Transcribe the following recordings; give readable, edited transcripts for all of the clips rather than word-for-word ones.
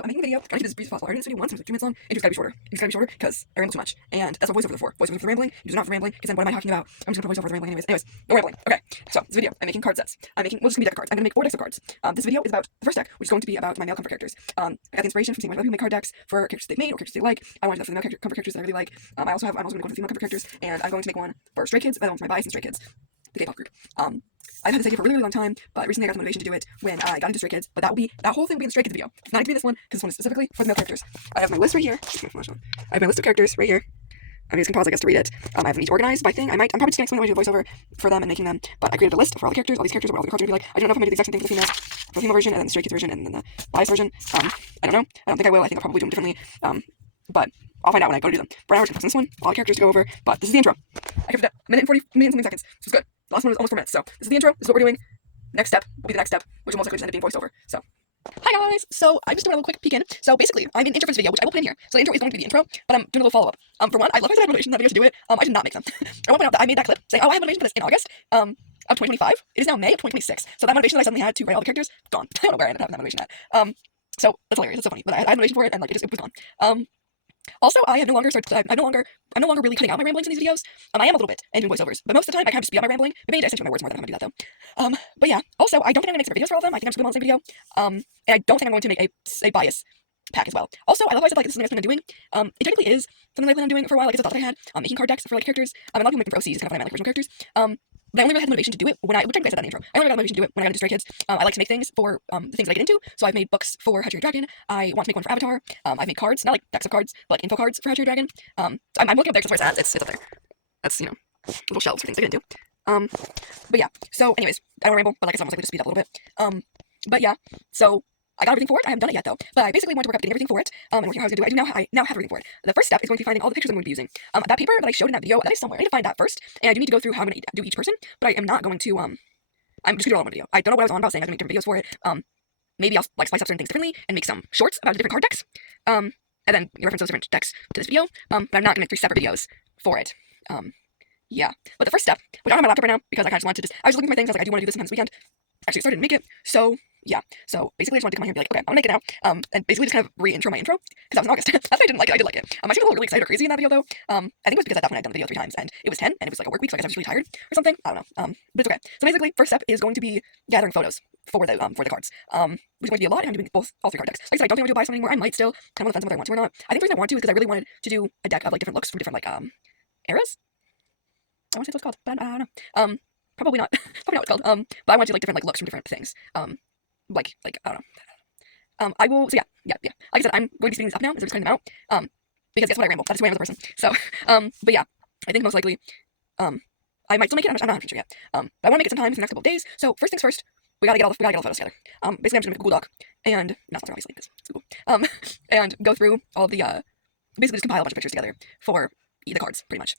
so I'm making a video, trying to keep this as brief as possible. I already did this video once, it was like 2 minutes long, and it's gotta be shorter. It's gotta be shorter, because I ramble too much. And that's what voiceovers are for. Voiceovers are for rambling, use it not for rambling, because then what am I talking about? I'm just gonna put voiceover for rambling anyways. No rambling. Okay, so this video, I'm making card sets. Well, this is gonna be deck of cards. I'm gonna make 4 decks of cards. This video is about the first deck, which is going to be about my male comfort characters. I got the inspiration from seeing other people make card decks for characters they've made or characters they like. I wanted to do that for the male comfort characters that I really like. I'm also gonna go to female comfort characters, and I'm going to make one for Stray Kids, one for my bias and Stray Kids, the K-pop group. I've had this idea for a really long time, but recently I got the motivation to do it when I got into Stray Kids. But that whole thing will be in the Stray Kids video. It's not going to be this one, because this one is specifically for the male characters. I have my list right here. I have my list of characters right here. I'm just gonna pause, I guess, to read it. I have them each organized by thing. I'm probably just gonna explain how I do the voiceover for them and making them. But I created a list for all the characters, all these characters, what all the cards are gonna be like. I don't know if I'm gonna do the exact same thing for the female version, and then the Stray Kids version, and then the bias version. I don't know. I don't think I will. I think I'll probably do them differently. But I'll find out when I go to do them. For now, we're just gonna this one. A lot of characters to go over, but this is the intro. I kept it a minute and 40 minutes and something seconds. So it's good. The last one was almost 4 minutes. So this is the intro. This is what we're doing. Next step will be the next step, which will most likely just end up being voiceover. So, hi guys! So, I'm just doing a little quick peek in. So, basically, I'm in intro for this video, which I will put in here. So, the intro is going to be the intro, but I'm doing a little follow-up. For one, I love how I had motivation that video to do it. I did not make them. I want to point out that I made that clip saying, oh, I have motivation for this in August, of 2025. It is now May of 2026. So, that motivation that I suddenly had to write all the characters, gone. I don't know where I ended up having that motivation at. So, that's hilarious. That's so funny. But I had motivation for it, and, like, it was gone. Also, I have no longer started. I'm no longer really cutting out my ramblings in these videos. I am a little bit and doing voiceovers, but most of the time I kind of speed up my rambling. Maybe I accentuate my words more than I'm gonna do that though. But yeah. Also, I don't think I'm gonna make separate videos for all of them. I think I'm just gonna do them on the same video. And I don't think I'm going to make a bias pack as well. Also, I love how I said like this is something I've been doing. It technically is something I plan on doing for a while. Like it's a thought that I had. Making card decks for like characters. A lot of people make them for OCs, kind of like original characters. But I only really had the motivation to do it when which I think I said that in the intro. I only got the motivation to do it when I got into Stray Kids. I like to make things for the things that I get into. So I've made books for How to Train Your Dragon. I want to make one for Avatar. I've made cards, not like decks of cards, but like info cards for How to Train Your Dragon. So I'm looking up there because where it's up there. That's little shelves for things I get into. But yeah. So anyways, I don't ramble, but like it's almost like to speed up a little bit. But yeah. So I got everything for it. I haven't done it yet though, but I basically want to work up getting everything for it. And working out how to do it. I now have everything for it. The first step is going to be finding all the pictures I'm going to be using. That paper that I showed in that video, that is somewhere. I need to find that first, and I do need to go through how I'm going to do each person. But I am not going to. I'm just gonna do it all in one video. I don't know what I was on about saying I was gonna make different videos for it. Maybe I'll like spice up certain things differently and make some shorts about the different card decks. And then reference those different decks to this video. But I'm not gonna make 3 separate videos for it. Yeah. But the first step, which I'm on my laptop right now because I kind of just wanted to I was looking for things. I was like, I do want to do this sometime this weekend. Actually started to make it. So yeah. So basically, I just wanted to come on here and be like, okay, I'm gonna make it now. And basically just kind of re-intro my intro because that was in August. That's why I didn't like it. I did like it. I actually got really excited or crazy in that video though. I think it was because at that point I'd done the video 3 times and it was 10 and it was like a work week, so I guess I was really tired or something. I don't know. But it's okay. So basically, first step is going to be gathering photos for the cards. Which is going to be a lot, and I'm doing all 3 card decks. Like I said, I don't think I'm gonna do a bias one anymore. I might still kind of on the fence whether I want to or not. I think the reason I want to is because I really wanted to do a deck of like different looks from different like eras. I want to say that's what it's called, but I don't know. Probably not. Probably not what it's called. But I want to do like different like looks from different things. Like I don't know. I will. So yeah. Like I said, I'm going to be speeding these up now as I'm just cutting them out. Because guess what? I ramble. That's who I am as a person. So, but yeah, I think most likely, I might still make it. I'm not sure yet. But I want to make it sometime in the next couple of days. So first things first, we gotta get all the photos together. Basically, I'm just gonna make a Google Doc and not sponsored obviously because it's Google. And go through all the basically just compile a bunch of pictures together for the cards, pretty much.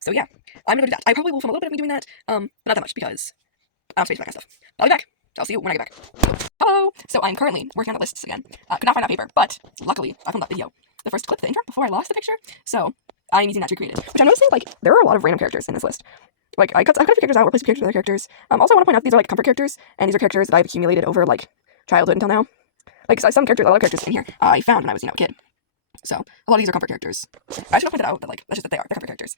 So yeah, I'm gonna go do that. I probably will film a little bit of me doing that, but not that much because I don't have space for that kind of stuff. I'll be back. I'll see you when I get back. Hello! So I'm currently working on the lists again. Could not find that paper, but luckily I filmed that video. The first clip, the intro, before I lost the picture. So I'm using that to recreate it. Which I'm noticing, like, there are a lot of random characters in this list. Like, I cut a few characters out, replaced characters with other characters. Also, I want to point out these are, like, comfort characters, and these are characters that I've accumulated over, like, childhood until now. Like, a lot of characters in here I found when I was, a kid. So, a lot of these are comfort characters. I should have pointed out that, like, that's just that they're comfort characters.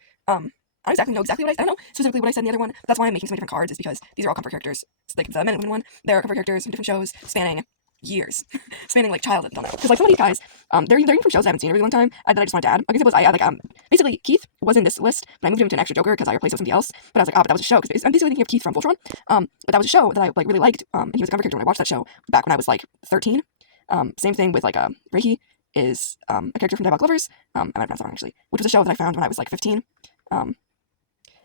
I don't know exactly what I don't know specifically what I said in the other one. But that's why I'm making so many different cards, is because these are all comfort characters. It's like the men and women one, they're comfort characters from different shows spanning years, spanning like childhood until now. Because like some of these guys, they're even from shows I haven't seen in a really long time that I just want to add. Like I basically Keith was in this list, but I moved him to an extra Joker because I replaced him with somebody else. But I was like, but that was a show because I'm basically thinking of Keith from Voltron. But that was a show that I like really liked. And he was a comfort character when I watched that show back when I was like 13. Same thing with like Reiki is a character from Diabolic Lovers. I might pronounce that wrong actually, which was a show that I found when I was like 15.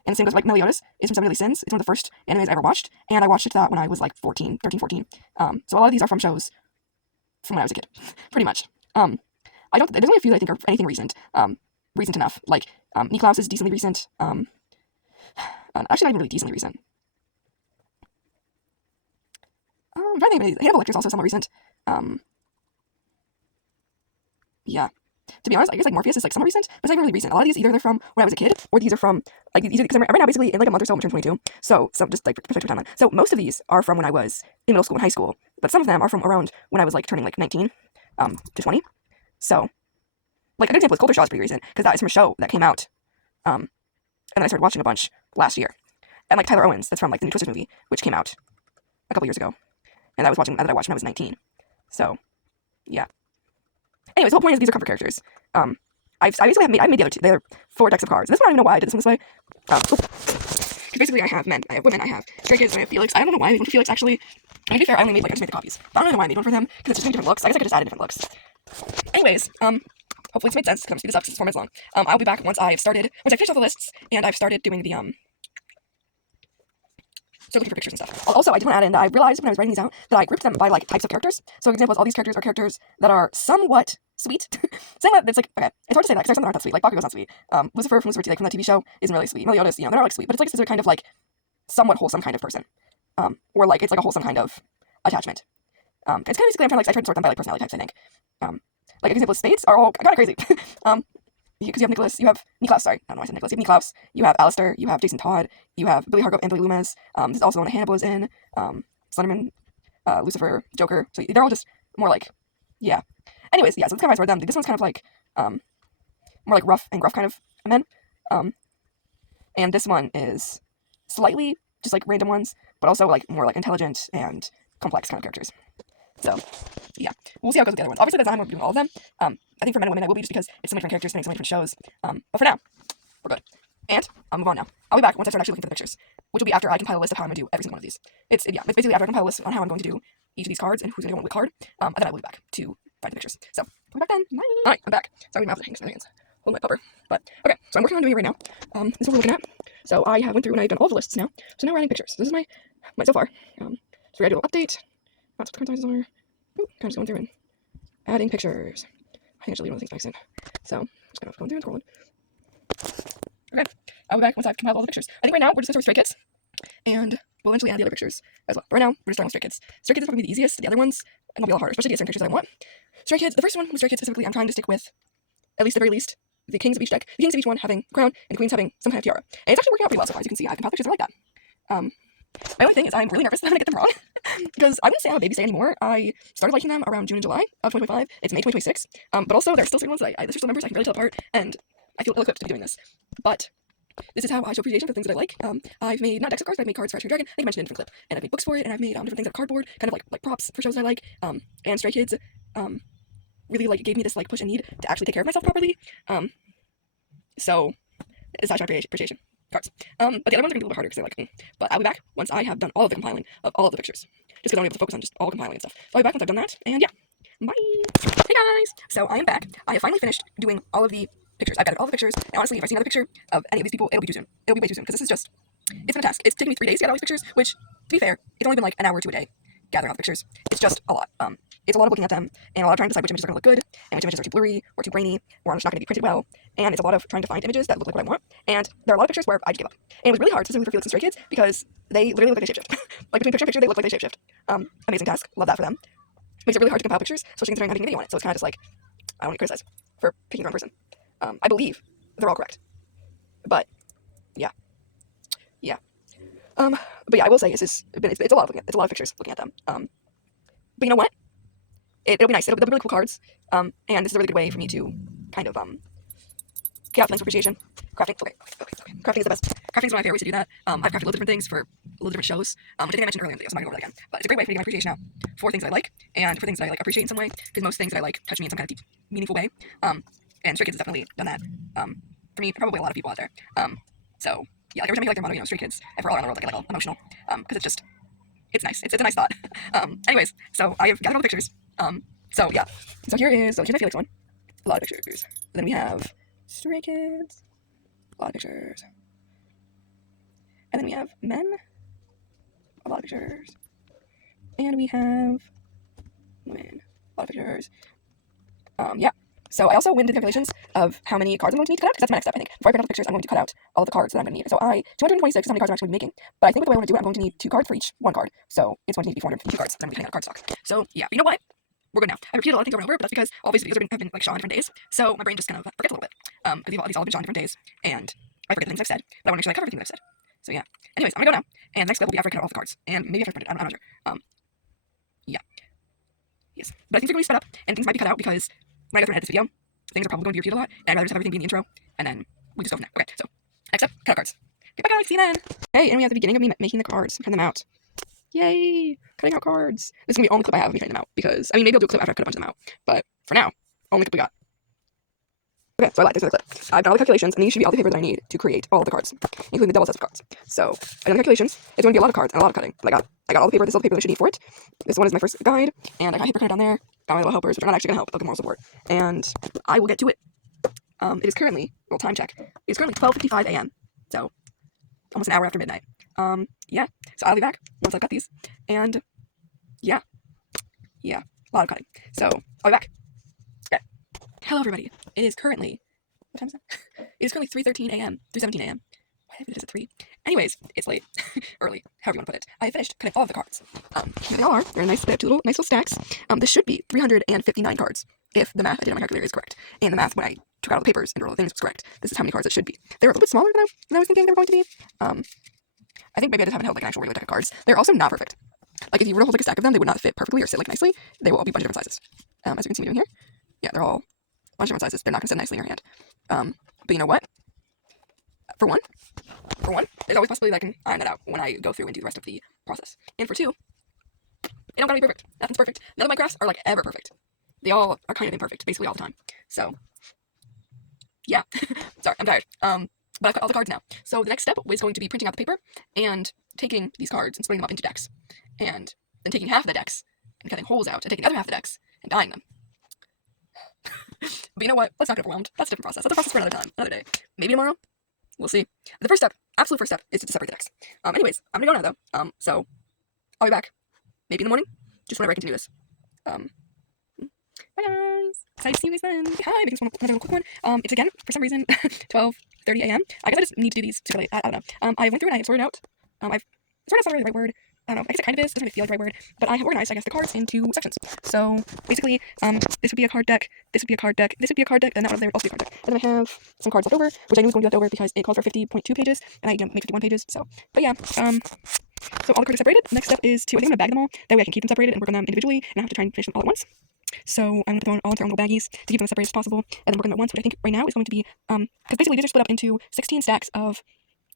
And the same goes like Meliodas is from Seven Deadly Sins. It's one of the first animes I ever watched, and I watched that when I was like 13, 14. So a lot of these are from shows from when I was a kid, pretty much. There's only a few that I think are anything recent, recent enough. Like Niklaus is decently recent. Actually, not even really decently recent. I'm trying to think. Hannibal Lecter is also somewhat recent. Yeah. To be honest, I guess like Morpheus is like somewhat recent, but it's not even really recent. A lot of these either they're from when I was a kid, or these are from like these because I'm right now basically in like a month or so I'm turning 22. So some just like perspective timeline. So most of these are from when I was in middle school and high school, but some of them are from around when I was like turning like 19. to 20. So, like, a good example is Colder Shaw is pretty recent, because that is from a show that came out, and then I started watching a bunch last year. And, like, Tyler Owens, that's from, like, the new Twisted movie, which came out a couple years ago. And that I watched when I was 19. So, yeah. Anyways, the whole point is these are comfort characters. I basically made the other 4 decks of cards. This one, I don't even know why I did this one this way. Because basically I have men, I have women, I have Stray Kids, and I have Felix. I don't know why I made one for Felix, actually. And to be fair, I only made, like, I just made the copies. But I don't know why I made one for them, because it's just different looks. I guess I could just add different looks. Anyways, hopefully it's made sense, because I'm speed this up, because it's 4 minutes long. I'll be back once I finish all the lists, and I've started doing the, so looking for pictures and stuff. Also, I did want to add in that I realized when I was writing these out that I grouped them by, like, types of characters. So examples, all these characters are characters that are somewhat sweet. Saying that, it's like, okay, it's hard to say that, because there's some that aren't that sweet. Like, Bakugo's not sweet. Lucifer from Lucifer, like, from that TV show isn't really sweet. Meliodas, they're not, like, sweet, but it's like, they're kind of, like, somewhat wholesome kind of person. Or, like, it's, like, a wholesome kind of attachment. It's kind of basically, I tried to sort them by, like, personality types, I think. Like, an example is spades are all kind of crazy. Because you have Nicholas, you have Niklaus, sorry, I don't know why I said Nicholas, you have Niklaus, you have Alistair, you have Jason Todd, you have Billy Hargrove and Billy Loomis, this is also one that Hannibal is in, Slenderman, Lucifer, Joker, so they're all just more like, yeah. Anyways, yeah, so that's kind of how I sorted them. This one's kind of like, more like rough and gruff kind of men, and this one is slightly just like random ones, but also like more like intelligent and complex kind of characters. So, yeah, we'll see how it goes with the other ones. Obviously, that's not how I'm doing all of them. I think for men and women, I will be just because it's so many different characters doing so many different shows. But for now, we're good. And I'll move on now. I'll be back once I start actually looking for the pictures, which will be after I compile a list of how I'm going to do every single one of these. It's basically after I compile a list on how I'm going to do each of these cards and who's going to go on what card, and then I will be back to find the pictures. So, I'll be back then. Bye. Alright, I'm back. Sorry, my mouth is hanging in my hands. Hold my pupper. But, okay, so I'm working on doing it right now. This is what we're looking at. So I have went through and I've done all the lists now. So now we're adding pictures. This is my so far. So we're going to do an update. That's what the card sizes are. Ooh, kind of just going through and adding pictures. I think I should leave one of the things nice in. So, I'm just going to go through and scrolling. Okay, I'll be back once I've compiled all the pictures. I think right now we're just going to start with Stray Kids, and we'll eventually add the other pictures as well. But right now, we're just starting with Stray Kids. Stray Kids is probably the easiest. The other ones, and they'll be a lot harder, especially the certain pictures that I want. Stray Kids, the first one with Stray Kids specifically, I'm trying to stick with, at least the very least, the kings of each deck. The kings of each one having a crown, and the queens having some kind of tiara. And it's actually working out pretty well so far. As you can see, I've compiled pictures that are like that. My only thing is I'm really nervous that I'm going to get them wrong, because I wouldn't say I'm a baby Stay anymore. I started liking them around June and July of 2025. It's May 2026. But also, there are still certain ones that there's still members I can really tell apart, and I feel ill-equipped to be doing this. But this is how I show appreciation for things that I like. I've made, not decks of cards, but I've made cards for Ashton Dragon. I think I mentioned it in a different clip. And I've made books for it, and I've made different things out of cardboard, kind of like props for shows that I like. And Stray Kids really like gave me this like push and need to actually take care of myself properly. So, it's how I show appreciation. Cards. But the other ones are going to be a little bit harder because they're like, But I'll be back once I have done all of the compiling of all of the pictures. Just because I'm able to focus on just all compiling and stuff. So I'll be back once I've done that, and yeah. Bye! Hey guys! So I am back. I have finally finished doing all of the pictures. I've gathered all the pictures, and honestly, if I see another picture of any of these people, it'll be too soon. It'll be way too soon, because this is just, it's been a task. It's taken me 3 days to gather all these pictures, which, to be fair, it's only been like an hour to a day gathering all the pictures. It's just a lot. It's a lot of looking at them, and a lot of trying to decide which images are going to look good, and which images are too blurry, or too grainy, or are just not going to be printed well, and it's a lot of trying to find images that look like what I want, and there are a lot of pictures where I just give up. And it was really hard, specifically for Felix and Stray Kids, because they literally look like they shapeshift. Like, between picture and picture, they look like they shapeshift. Amazing task. Love that for them. Makes it really hard to compile pictures, especially considering I'm making a video on it, so it's kind of just like, I don't want to criticize for picking the wrong person. I believe they're all correct. But, yeah. Yeah. But yeah, I will say, it's a lot of looking at, it's a lot of pictures looking at them. But you know what? It'll be nice. They'll be really cool cards. And this is a really good way for me to kind of get out things for appreciation. Crafting. Okay. Crafting is the best. Crafting is one of my favorite ways to do that. I've crafted loads of different things for loads of different shows, which I think I mentioned earlier in the video, so I'm not going to go over that again. But it's a great way for me to get my appreciation out for things that I like, and for things that I like appreciate in some way, because most things that I like touch me in some kind of deep, meaningful way. And Stray Kids has definitely done that. For me, probably a lot of people out there. So yeah, like every time I hear like their motto, Stray Kids, and for all around the world, I get like emotional. Because it's nice. It's a nice thought. Anyways, so I have gathered all the pictures. So yeah. So here's my Felix one. A lot of pictures. And then we have Stray Kids. A lot of pictures. And then we have men. A lot of pictures. And we have women. A lot of pictures. Yeah. So I also went into the calculations of how many cards I'm going to need to cut out, because that's my next step, I think. Before I print out the pictures, I'm going to cut out all of the cards that I'm going to need. So 226 is how many cards I'm actually making. But I think with the way I want to do it, I'm going to need 2 cards for each 1 card. So it's going to need to be 452 cards. I'm going to be cutting out card stock. So yeah, but you know what? We're good now. I've repeated a lot of things over and over, but that's because all these videos have been like shot on different days. So my brain just kind of forgets a little bit. Because these all have been shot on different days, and I forget the things I've said. But I want to make sure I cover everything that I've said. So yeah. Anyways, I'm going to go now. And the next clip will be after I cut out all the cards. And maybe after I print it. I'm not sure. Yeah. Yes. But things are going to be sped up, and things might be cut out because when I go through and edit this video, things are probably going to be repeated a lot, and I'd rather just have everything be in the intro, and then we just go from there. Okay, so next up, cut out cards. Okay, bye guys, see you then. Okay, and we have the beginning of me making the cards, cutting them out. Yay! Cutting out cards. This is going to be the only clip I have of me cutting them out, because, I mean, maybe I'll do a clip after I cut a bunch of them out, but for now, only clip we got. Okay, so I lied, there's another clip. I've done all the calculations, and these should be all the paper that I need to create all of the cards, including the double sets of cards. So, I've done the calculations. It's going to be a lot of cards and a lot of cutting. But I got all the paper. This is all the paper that I should need for it. This one is my first guide, and I got paper cutter down there. Got my little helpers, which are not actually going to help. They'll get moral support. And I will get to it. It is currently, well, time check. It is currently 12:55 a.m. So, almost an hour after midnight. Yeah. So I'll be back once I've got these. And, yeah. Yeah. A lot of cutting. So, I'll be back. Okay. Hello, everybody. It is currently, what time is it? It is currently 3:13 a.m. 3:17 a.m. Why did I do this at 3? Anyways, it's late. Early. However you want to put it. I finished cutting all of the cards. Here they all are. They're a nice, they have two nice little stacks. This should be 359 cards, if the math I did on my calculator is correct. And the math when I took out all the papers and wrote all the things was correct. This is how many cards it should be. They're a little bit smaller than I was thinking they were going to be. I think maybe I just haven't held like an actual regular deck of cards. They're also not perfect. Like if you were to hold like a stack of them, they would not fit perfectly or sit like nicely. They will all be a bunch of different sizes. As you can see me doing here. Yeah, they're all a bunch of different sizes. They're not going to sit nicely in your hand. But you know what? For one, there's always a possibility that I can iron that out when I go through and do the rest of the process. And for two, they don't gotta be perfect. Nothing's perfect. None of my crafts are like ever perfect. They all are kind of imperfect, basically all the time. So, yeah. Sorry, I'm tired. But I've got all the cards now. So the next step is going to be printing out the paper and taking these cards and splitting them up into decks. And then taking half of the decks and cutting holes out and taking the other half of the decks and dyeing them. But you know what? Let's not get overwhelmed. That's a different process. That's a process for another time, another day. Maybe tomorrow. We'll see. The first step, absolute first step, is to separate the decks. Anyways, I'm gonna go now though. So I'll be back. Maybe in the morning. Just whenever I continue this. Bye guys. Excited to see you guys then. Hi, making another quick one. It's again, for some reason, 12:30 a.m. I guess I just need to do these super late. I don't know. I went through and I sorted out. Sorted out's not really the right word. I don't know. I guess it kind of is. Doesn't really feel like the right word. But I have organized, I guess, the cards into sections. So basically, this would be a card deck. This would be a card deck. This would be a card deck, and that one there would also be a card deck. And then I have some cards left over, which I knew was going to be left over because it called for 50.2 pages, and I didn't make 51 pages. So, but yeah. So all the cards are separated. Next step is to, I think I'm gonna bag them all. That way I can keep them separated and work on them individually, and I have to try and finish them all at once. So I'm gonna put them all into their own little baggies to keep them as separated as possible, and then work on them at once, which I think right now is going to be because basically these are split up into 16 stacks of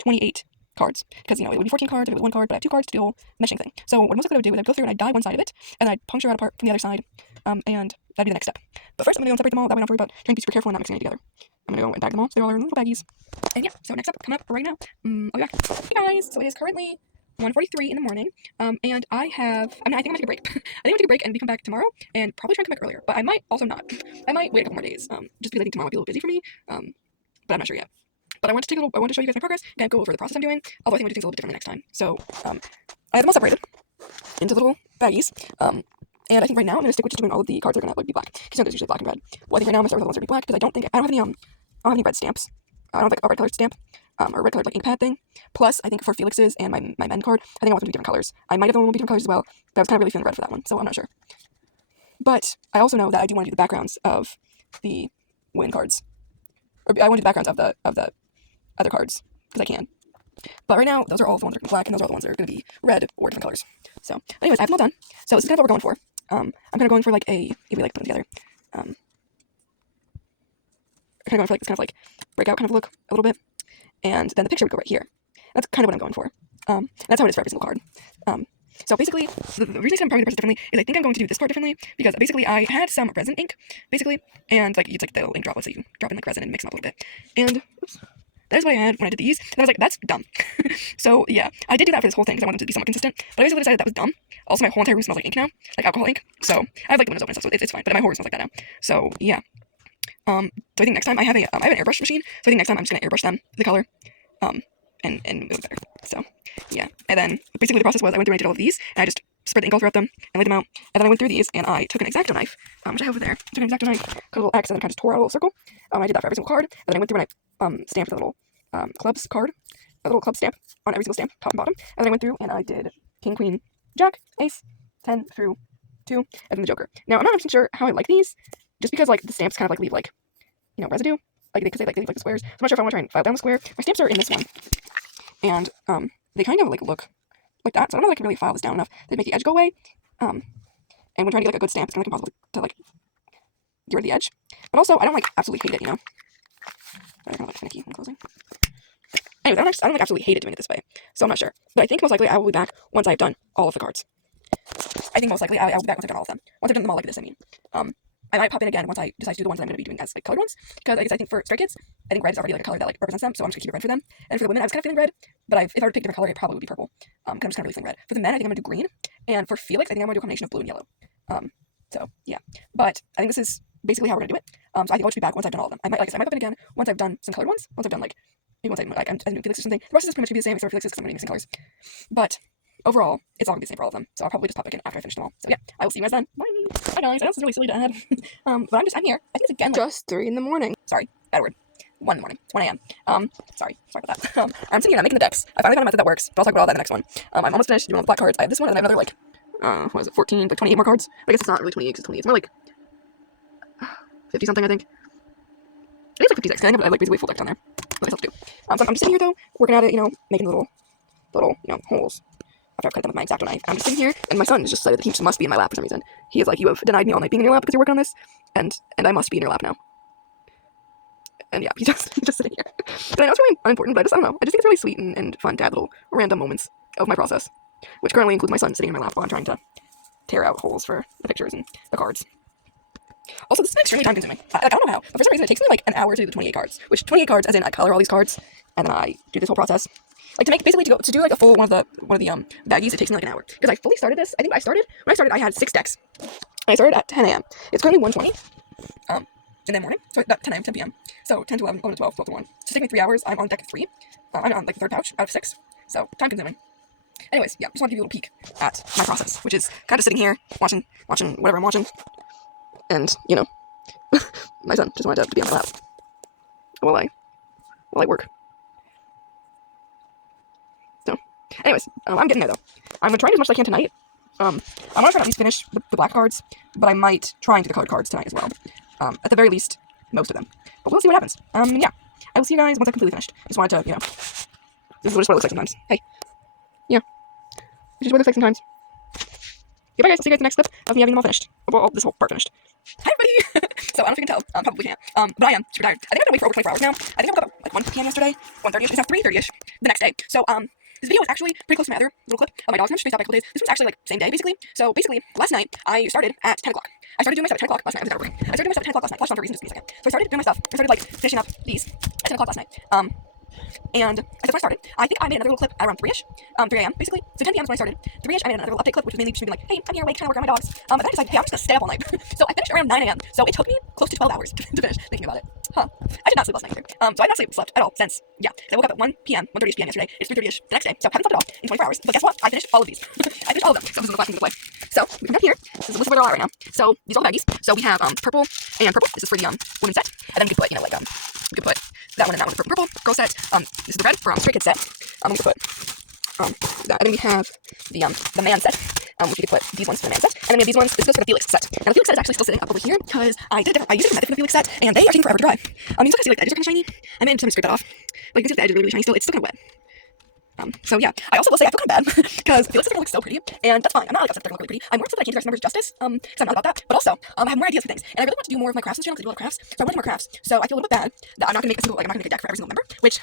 28 cards, because, you know, it would be 14 cards if it was one card, but I have 2 cards to do the whole meshing thing. So what most likely I would do is I'd go through and I'd dye one side of it, and then I'd puncture out a part from the other side, and that'd be the next step. But first I'm gonna go and separate them all, that way I don't have to worry about trying to be super careful and not mixing any together. I'm gonna go and bag them all, so they all are in little baggies. And yeah, so next up, coming up right now, I'll be back. Hey guys, so it is currently 1:43 in the morning, and I think I'm gonna take a break. I think I'm gonna take a break and come back tomorrow, and probably try and come back earlier, but I might also not. I might wait a couple more days, just because I think tomorrow might be a little busy for me, but I'm not sure yet. But I want to show you guys my progress and go over the process I'm doing, although I think I'm going to do things a little bit differently next time. So, I have them all separated into little baggies, and I think right now I'm going to stick with just doing all of the cards that are going to be black, because it's usually black and red. Well, I think right now I'm going to start with the ones that are black, because I don't have any red stamps. I don't have like a red colored stamp, or a red colored like ink pad thing. Plus, I think for Felix's and my men card, I think I want them to be different colors. I might have them will be different colors as well, but I was kind of really feeling red for that one, so I'm not sure. But I also know that I do want to do the backgrounds of the win cards, or I want to do the backgrounds of the other cards, because I can. But right now, those are all the ones that are black, and those are all the ones that are going to be red or different colors. So, anyways, I have them all done. So this is kind of what we're going for. I'm kind of going for like if we like put them together, kind of going for like this kind of like breakout kind of look a little bit, and then the picture would go right here. That's kind of what I'm going for. That's how it is for every single card. So basically, the reason I'm probably the process differently is I think I'm going to do this part differently, because basically I had some resin ink, basically, and like it's like the little ink droplets that you drop in like resin and mix them up a little bit, and oops. That is what I had when I did these, and I was like, that's dumb. So, yeah, I did do that for this whole thing because I wanted them to be somewhat consistent, but I basically decided that was dumb. Also, my whole entire room smells like ink now, like alcohol ink, so I have like the windows open and stuff, so it's fine, but my whole room smells like that now. So, yeah. So I think next time I have an airbrush machine, so I think next time I'm just going to airbrush them, the color, and it was better. So, yeah. And then, basically the process was I went through and I did all of these, and I just spread the ink all throughout them, and laid them out, and then I went through these, and I took an X-Acto knife, which I have over there, took an X-Acto knife, cut a little X, and then kind of just tore out a little circle. I did that for every single card, and then I went through and I stamped the little clubs card, a little club stamp on every single stamp, top and bottom, and then I went through and I did King, Queen, Jack, Ace, 10 through 2, and then the Joker. Now, I'm not 100% sure how I like these, just because, like, the stamps kind of, like, leave, like, you know, residue, like, because they leave, like, the squares. So I'm not sure if I want to try and file down the square. My stamps are in this one, and, they kind of, like, look like that, so I don't know if I can really file this down enough to make the edge go away, And when trying to get like a good stamp, it's kind of like impossible to like get rid of the edge. But also, I don't like absolutely hate it, you know. I'm kind of like finicky when closing. Anyways, I don't like absolutely hate it doing it this way, so I'm not sure. But I think most likely I will be back once I've done all of the cards. I think most likely I will be back once I've done all of them. Once I've done them all like this, I mean. I might pop in again once I decide to do the ones that I'm going to be doing as like colored ones, because I think for Stray Kids, I think red is already like a color that like represents them, so I'm just gonna keep it red for them. And for the women, I was kind of feeling red, but if I were to pick a different color, it probably would be purple. Cause I'm just kind of really feeling red. For the men, I think I'm gonna do green, and for Felix, I think I'm gonna do a combination of blue and yellow. So yeah, but I think this is basically how we're gonna do it. So I think I'll just be back once I've done all of them. I might, like I said, I might pop in again once I've done some colored ones. Once I've done like maybe once I'm doing Felix or something. The rest is pretty much gonna be the same except for Felix's because I'm gonna be mixing colors. But overall, it's all gonna be the same for all of them. So I'll probably just pop back in after I finish them all. So yeah, I will see you guys then. Bye. Bye guys. I know this is really silly to add. But I'm here. I think it's again like, just 3 in the morning. Sorry, bad word. 1 in the morning. It's 1 a.m. Sorry about that. I'm sitting here, I'm making the decks. I finally found a method that works, but I'll talk about all that in the next one. I'm almost finished doing all the black cards. I have this one and I have another like what is it, 14, like 28 more cards. I guess it's not really 28 because it's 20. It's more like 50 something, I think. I think it's like 56, because I have like basically a full deck down there. What I have to do. So I'm just sitting here though, working at it, you know, making little, you know, holes. After I've cut them with my X-Acto knife. I'm just sitting here, and my son has just decided that he just must be in my lap for some reason. He is like, you have denied me all night being in your lap because you're working on this, and I must be in your lap now. And yeah, he's just sitting here. And I know it's really unimportant, but I don't know. I just think it's really sweet and fun to add little random moments of my process, which currently includes my son sitting in my lap while I'm trying to tear out holes for the pictures and the cards. Also, this is extremely time consuming. I don't know how, but for some reason it takes me like an hour to do the 28 cards, which 28 cards as in I color all these cards, and then I do this whole process. Like to make basically to do like a full one of the baggies, it takes me like an hour because I fully started this. I think when I started I had 6 decks. I started at 10 a.m. It's currently 1:20 in the morning, so at 10 a.m. 10 p.m. So 10 to 11, 11 to 12, 12 to 1. So it's taking me 3 hours. I'm on deck 3. I'm on like the 3rd pouch out of 6. So time consuming. Anyways, yeah, just want to give you a little peek at my process, which is kind of sitting here watching whatever I'm watching, and you know, my son just wanted to be on my lap while I work. Anyways, I'm getting there though. I'm gonna try as much as I can tonight. I want to try to at least finish the black cards, but I might try and do the colored cards tonight as well. At the very least, most of them. But we'll see what happens. Yeah. I will see you guys once I'm completely finished. Just wanted to, you know, this is just what it looks like sometimes. Hey. Yeah. This is what it looks like sometimes. Okay, bye guys. I'll see you guys in the next clip of me having them all finished. Well, this whole part finished. Hi everybody! So I don't know if you can tell, probably can't, but I am super tired. I think I've been awake for over 24 hours now. I think I woke up at like 1 p.m. yesterday, 1:30ish, it's now 3:30ish the next day. So, this video was actually pretty close to my other little clip of my dog's nest spaced out by a couple days. This was actually like same day basically. So basically, last night I started at 10 o'clock. I started doing my stuff at 10 o'clock last night. I started doing my stuff at 10 o'clock last night. Flash on for a reason, just give me a second. So I started doing my stuff. I started like finishing up these at 10 o'clock last night. And as I started, I think I made another little clip at around 3ish, 3 a.m. basically. So 10 p.m. is when I started. 3ish, I made another little update clip, which was mainly just me being like, hey, I'm here awake, trying to work on my dogs. But then I decided, hey, I'm just gonna stay up all night. So I finished around 9 a.m. So it took me close to 12 hours to finish thinking about it. I did not sleep last night either. So I have not slept at all since, yeah. I woke up at 1 p.m., 1:30 p.m. yesterday. It's 3:30ish the next day. So I haven't slept at all in 24 hours. But guess what? I finished all of these. I finished all of them. So this is the last thing to play. So we come up here. This is where they're all at right now. So these are all the baggies. So we have purple and purple. This is for the women's set. And then we could put, you know, like we could put that one and that one for purple girl set. This is the red for Stray Kids set. We could put that. And then we have the man set. Which we could put these ones for the man set. And then we have these ones. This goes for the Felix set. Now the Felix set is actually still sitting up over here because I used a different method for the Felix set, and they are taking forever to dry. You can see like the edges are kind of shiny. I mean, to scrape that off. Like you can see the edges are really shiny still. It's still kind of wet. So yeah, I also will say I feel kind of bad because Felix is gonna look so pretty, and that's fine. I'm not like upset they're gonna look really pretty. I'm more upset that I can't do the rest numbers justice, because I'm not about that. But also, I have more ideas for things, and I really want to do more of my crafts on this channel because I do a lot of crafts. So I want to do more crafts. So I feel a little bit bad that I'm not gonna make a single, like I'm not gonna make a deck for every single member, which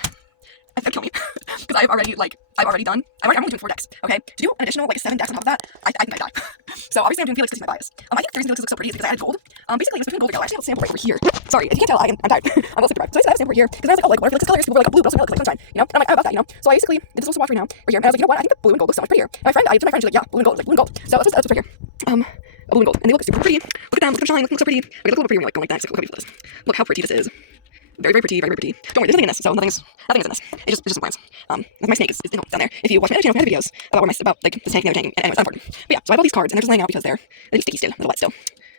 I think kill me because I'm only doing 4 decks. Okay, to do an additional like 7 decks on top of that, I think I die. So obviously I'm doing Felix because he's my bias. I think the reason Felix looks so pretty is because I added gold. Basically it was between gold and yellow. I actually have a sample right over here. Sorry, if you can't tell, I'm tired. I'm also deprived. So I have a sample right here because I was like, oh, like what are Felix's colors? People were like blue, but also yellow looks like sunshine. You know, and I'm like, oh, about that, you know. So I basically did this little swatch right now, right here, and I was like, you know what? I think the blue and gold looks so much prettier. And I told my friend, she's like, yeah, blue and gold, like blue and gold. So that's what's right here. A blue and gold, and they look super pretty. Look at them, look at them shine, look so pretty. They look a little pretty when you're like going like that. Look how beautiful this. Look how pretty this is. Very, very pretty, very, very pretty. Don't worry, there's nothing in this, so nothing's in this. It's just some plants. My snake is down there. If you watch my other channel, I have videos about like the snake and the other tank, and anyways, that's important. But yeah, so I have all these cards, and they're just laying out because they're sticky still, a little wet still.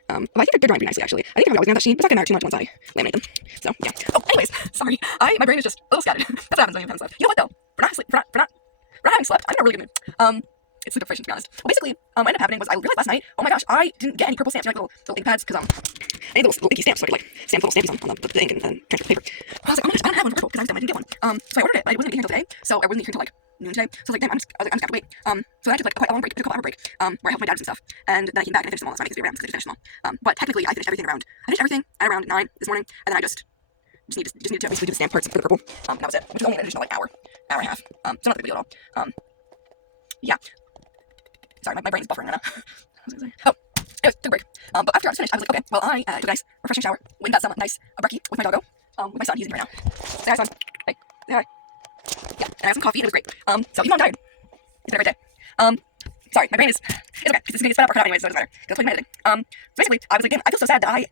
But I think they're drying pretty nicely, actually. I think I'm always gonna have that sheen, but it's not gonna matter too much once I laminate them. So yeah. Oh, anyways, sorry. My brain is just a little scattered. That's what happens when you haven't slept. You know what though? For not having slept, I'm in a really good mood. It's sleep deprivation, to be honest. Well, basically, what ended up happening was I realized last night, oh my gosh, I didn't get any purple stamps, you know, like little ink pads, because I need little inky stamps so I could like stamp little stampies on the ink and transfer the paper. I was like, oh my gosh, I don't have one for purple because I didn't get one. So I ordered it, but it wasn't getting here until today, so I wasn't here until like noon today. So I was like, damn, I was like, I'm just gonna have to wait. So then I took like quite a long break, I took a couple hour break, where I helped my dad with some stuff, and then I came back and I finished them all last night because I finished them all. But technically I finished everything at around 9 this morning, and then I just needed to basically do the stamp parts for the purple. And that was it, which was only an additional like hour and a half. So not a big deal at all. Yeah. Sorry, my brain is buffering right now. Oh, anyways, took a break. But after I was finished, I was like, okay, well, I took a nice, refreshing shower, went and got some nice brekkie with my doggo, with my son. He's in here right now. Say hi, son. Hey, say hi. Yeah, and I had some coffee, and it was great. So even though I'm tired, it's been a great day. Sorry, my brain is, it's okay, it's gonna get sped up or cut out anyways, so it doesn't matter. That's my editing. So basically, I was like, damn, I feel so sad that I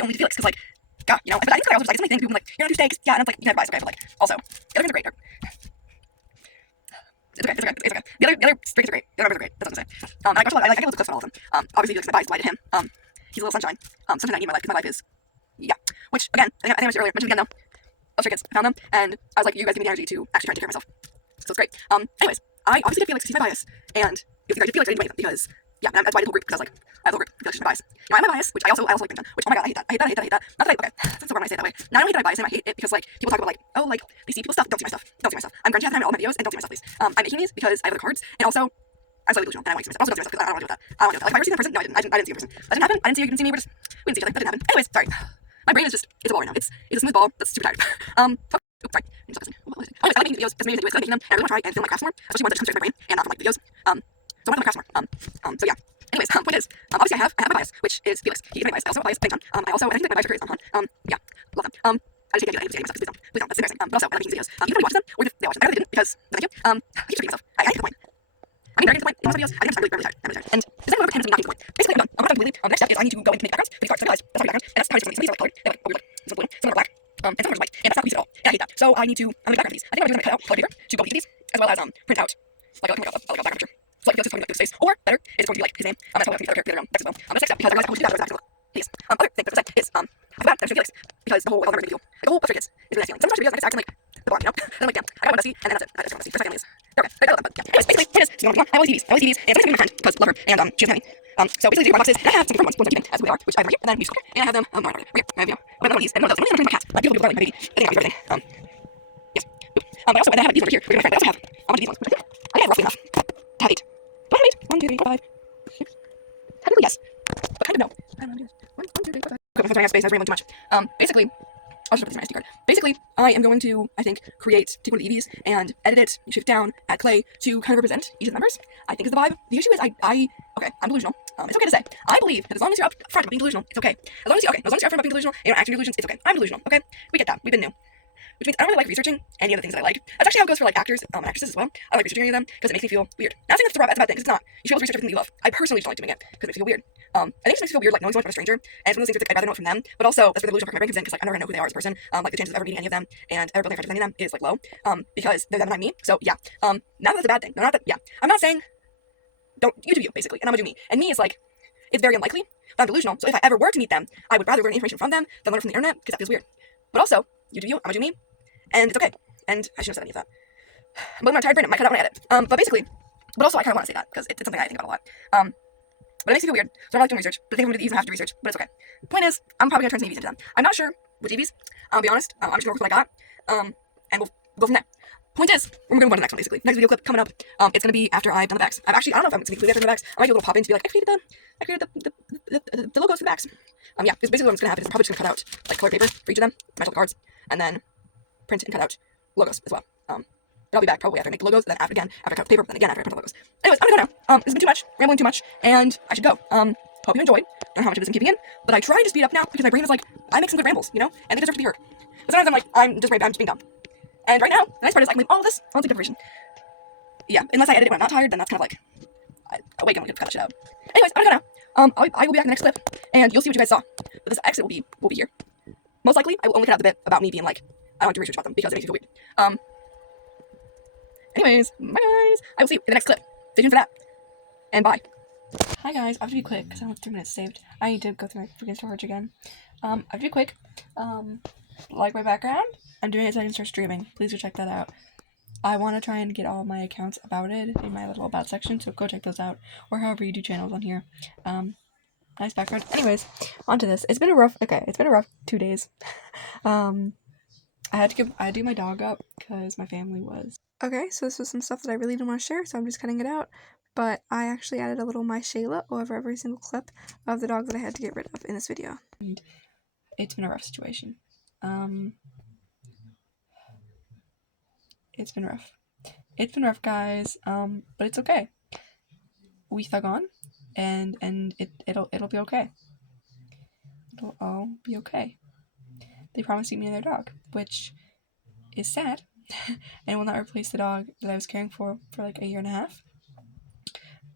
only do Felix, because like, God, you know, but I think I was just like, it's my thing, people like, you're gonna do steaks, yeah, and I'm like, you can have rice, okay, but like, also, the other things are great. It's okay. The other springs are great. The other members are great. That's what I'm saying. And I got I get lots of clips on all of them. Obviously, Felix, my bias delighted him. He's a little sunshine. Something I need in my life, because my life is, yeah. Which, again, I think I mentioned earlier, mentioned again though. Those Stray Kids, I found them, and I was like, you guys give me the energy to actually try and take care of myself. So it's great. Anyways, I obviously did Felix, he's my bias, and if you guys did Felix, I didn't wait them, because, yeah, and that's why I did the whole group, because I was like, I have the whole group, Felix is my bias. You know, I have my bias, which I also like Benjamin, which, oh my god, I hate that. Not that okay, that's so wrong when I say it that way. Not only do I bias him, I hate it because, like, people talk about, like, oh, like, they see people's stuff, don't see my stuff. I'm grungy half the time in all my videos, and don't see my stuff, please. I'm making these because I have the cards, and also, I'm slightly delusional, and I want to see myself. Also, don't see myself, because I don't want to deal with that. I don't want to deal with that. Like, if I ever see that person, no, I didn't see the person. That didn't happen. I didn't see you, didn't see me, we didn't see each other. That didn't happen. Anyways, sorry. My brain is just, it's a ball right now. It's a smooth ball that's super tired. Oops, sorry. Anyways, I like making videos, that's the main thing I like making them, and I really want to try and film my crafts more, especially ones that just come straight from my brain, and not from, like, videos. So I want to my crafts more. So yeah. Anyways, point is, obviously I have my bias, which is Felix. He's my bias. I also have a bias, thanks, I think my bias are great, yeah, love them. I just can't do that. I myself, please don't. That's embarrassing. But also, when I'm making these videos, you can watch them, or they watch them. I really didn't, because, thank you. I keep repeating myself. I get the point. I mean, I get the point in most videos. I think I'm really tired. And the second one ends up not getting the point. Basically, I'm done. I'm not done completely. The next step is I need to go and make backgrounds for these cards. That's my background, and that's how some of these are like colored. They're like weird. Some are blue, some are black, and some are white. And that's not cohesive at all. And I hate that. So I need to make background for these. I think I'm gonna cut out colored paper to go each of these, as well as print out like a background picture. So like Felix is talking about his face, or better, it's going to be like his name. That's how I'm going to get their text as well. That's next step, because I realized I want to do that for exactly please. Other thing that I is I forgot that Felix, because the whole I'll never make a video. Like the whole Stray Kids is really feeling. Sometimes videos I just act like the blonde, you know? And I'm like, damn, I got one bestie, and then that's it. I just got one bestie. First family is okay. But yeah. Anyways, basically, it is. So I always TVs, and sometimes I my friend because love her, and she doesn't have any. So basically, these are my boxes, and I have some different ones even as we are, which I have right here, and then we just and I have them right here. I have one of these, and one of those. I'm my cat. Like people my baby. I think I have everything. Yes. But also, and I have these over here. We're gonna I also have a bunch of these ones. I have roughly enough to have 8. Do I have 8? 1, 2, 3, 4, 5, 6. Technically, yes. But kind of no. I don't know. 1, 2, 3, 4, 5. Okay, I have space. I was rambling too much. Basically, I'll just put this in my SD card. Basically, I am going to, I think, take one of the EVs and edit it, shift down, add clay to kind of represent each of the members. I think is the vibe. The issue is okay, I'm delusional. It's okay to say. I believe that as long as you're up front of being delusional, it's okay. As long as you're up front of being delusional, and you don't act your delusions, it's okay. I'm delusional, okay? We get that. We've been new. Which means I don't really like researching any of the things that I like. That's actually how it goes for like actors and actresses as well. I don't like researching any of them because it makes me feel weird. Not saying that's a bad thing, because it's not. You should be able to research everything that you love. I personally just don't like doing it because it makes me feel weird. I think it makes me feel weird like knowing so much about a stranger, and it's one of those things that I'd rather know it from them. But also that's where the delusion part of my brain comes in, because like I'm never gonna know who they are as a person. Like the chances of ever meeting any of them and ever building a friendship with any of them is like low. Because they're them and I'm me. So yeah. Not that that's a bad thing. No, not that. Yeah. I'm not saying don't you do you basically, and I'm gonna do me. And me is like it's very unlikely, but I'm delusional. So if I ever were to meet them, I would rather learn information from them than learn from the internet, because that feels weird. But also, you do you, I'm gonna do me, and it's okay. And I shouldn't have said any of that. But my tired brain might cut out when I edit. But basically, but also I kind of want to say that because it's something I think about a lot. But it makes me feel weird, so I don't like doing research. But I think I'm gonna even have to do research, but it's okay. Point is, I'm probably gonna turn some EVs into them. I'm not sure which EVs. I'll be honest. I'm just gonna work with what I got. And we'll go from there. Point is, we're gonna move on to the next one basically. Next video clip coming up. It's gonna be after I've done the backs. I don't know if I'm gonna be completely after the backs. I might do a little pop in to be like, I created the logos for the backs. Yeah, it's basically what's gonna happen is I'm probably just gonna cut out like colored paper for each of them, match all the cards, and then print and cut out logos as well. But I'll be back probably after I make the logos, then after I cut the paper, then again after I print the logos. Anyways, I'm gonna go now. This has been too much, rambling too much, and I should go. Hope you enjoyed. Don't know how much of this I'm keeping in, but I try to speed up now because my brain is like, I make some good rambles, you know, and they deserve to be heard. But sometimes I'm like, I'm just being dumb. And right now, the nice part is I can leave all of this on the preparation. Yeah, unless I edit it when I'm not tired, then that's kind of like, I wake up and cut that shit out. Anyways, I'm gonna go now. I will be back in the next clip, and you'll see what you guys saw. But this exit will be here. Most likely, I will only cut out the bit about me being like, I don't want to do research about them because it makes me feel weird. Anyways, bye guys. I will see you in the next clip. Stay tuned for that. And bye. Hi guys, I have to be quick because I have 3 minutes saved. I need to go through my freaking storage again. I have to be quick. Like my background? I'm doing it so I can start streaming. Please go check that out. I want to try and get all my accounts abouted in my little about section, so go check those out. Or however you do channels on here. Nice background. Anyways, on to this. It's been a rough 2 days. I had to do my dog up because my family was. Okay, so this was some stuff that I really didn't want to share, so I'm just cutting it out. But I actually added a little My Shayla over every single clip of the dog that I had to get rid of in this video. And it's been a rough situation. It's been rough. It's been rough, guys. But it's okay. We thug on, and it'll be okay. It'll all be okay. They promised to get me another dog, which is sad, and will not replace the dog that I was caring for like a year and a half.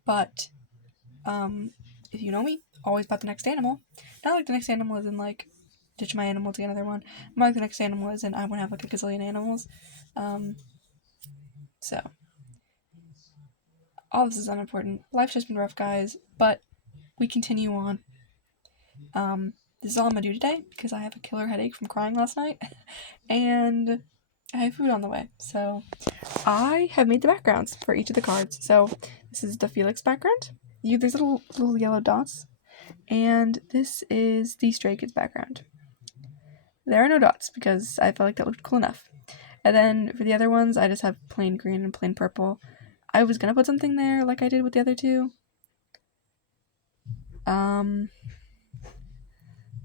But, if you know me, always about the next animal. Not like the next animal is in like ditch my animal to get another one. More like the next animal is in I want to have like a gazillion animals. So all this is unimportant. Life's just been rough, guys, but we continue on. This is all I'm gonna do today because I have a killer headache from crying last night, and I have food on the way. So I have made the backgrounds for each of the cards. So this is the Felix background. There's little yellow dots, and this is the Stray Kids background. There are no dots because I felt like that looked cool enough. And then for the other ones, I just have plain green and plain purple. I was gonna put something there like I did with the other two.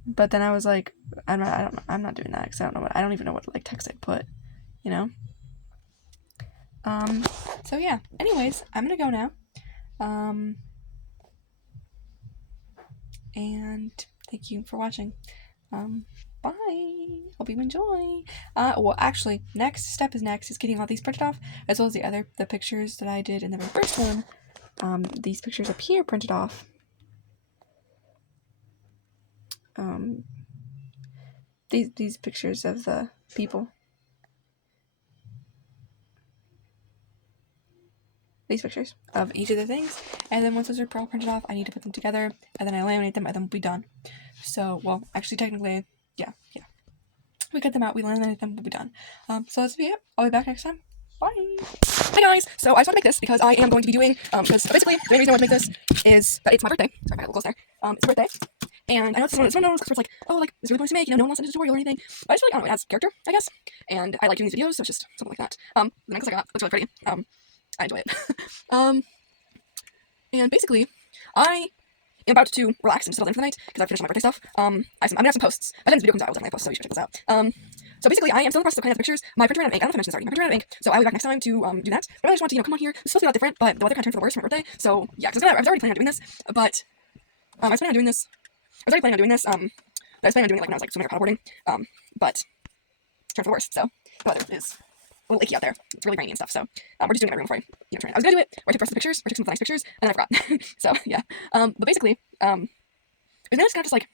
But then I was like, I'm not doing that because I don't even know what like text I'd put, you know. So yeah. Anyways, I'm gonna go now. And thank you for watching. Bye. Hope you enjoy. Well, actually, next step is getting all these printed off, as well as the pictures that I did in the very first one. These pictures up here printed off. These pictures of the people. These pictures of each of the things, and then once those are all printed off, I need to put them together, and then I laminate them, and then we'll be done. So, well, actually, technically, yeah. We cut them out, we laminate them, we'll be done. So that's it. I'll be back next time. Bye. Hi guys. So I just want to make this because I am going to be doing because basically the main reason I want to make this is that it's my birthday. Sorry, I got a little close there. It's my birthday, and I know it's one of those because it's like, oh, like it's really nice to make. You know, no one wants to do a tutorial or anything. But I just feel like I don't know, it adds character, I guess. And I like doing these videos, so it's just something like that. The necklace I got looks really pretty. I enjoy it. And basically, I am about to relax and settle in for the night because I've finished my birthday stuff. I'm gonna have some posts. By then this video comes out, I will definitely post, so you should check this out. So basically, I am still in the process of cleaning up the pictures. My printer ran out of ink. I don't know if I mentioned this already. My printer ran out of ink, so I will be back next time to do that. But I really just want to, come on here. It's supposed to be a lot different, but the weather kind of turned for the worse for my birthday. So yeah, because I was already planning on doing this, but I was planning on doing this. But I was planning on doing it like when I was like swimming or paddleboarding. But it's turned for the worse. So the weather is a little icky out there. It's really rainy and stuff. So we're just doing it in my room before I train. I was gonna do it where I took the rest of the pictures, or took some of the nice pictures, and then I forgot. So yeah. But basically, it's just kind of just like,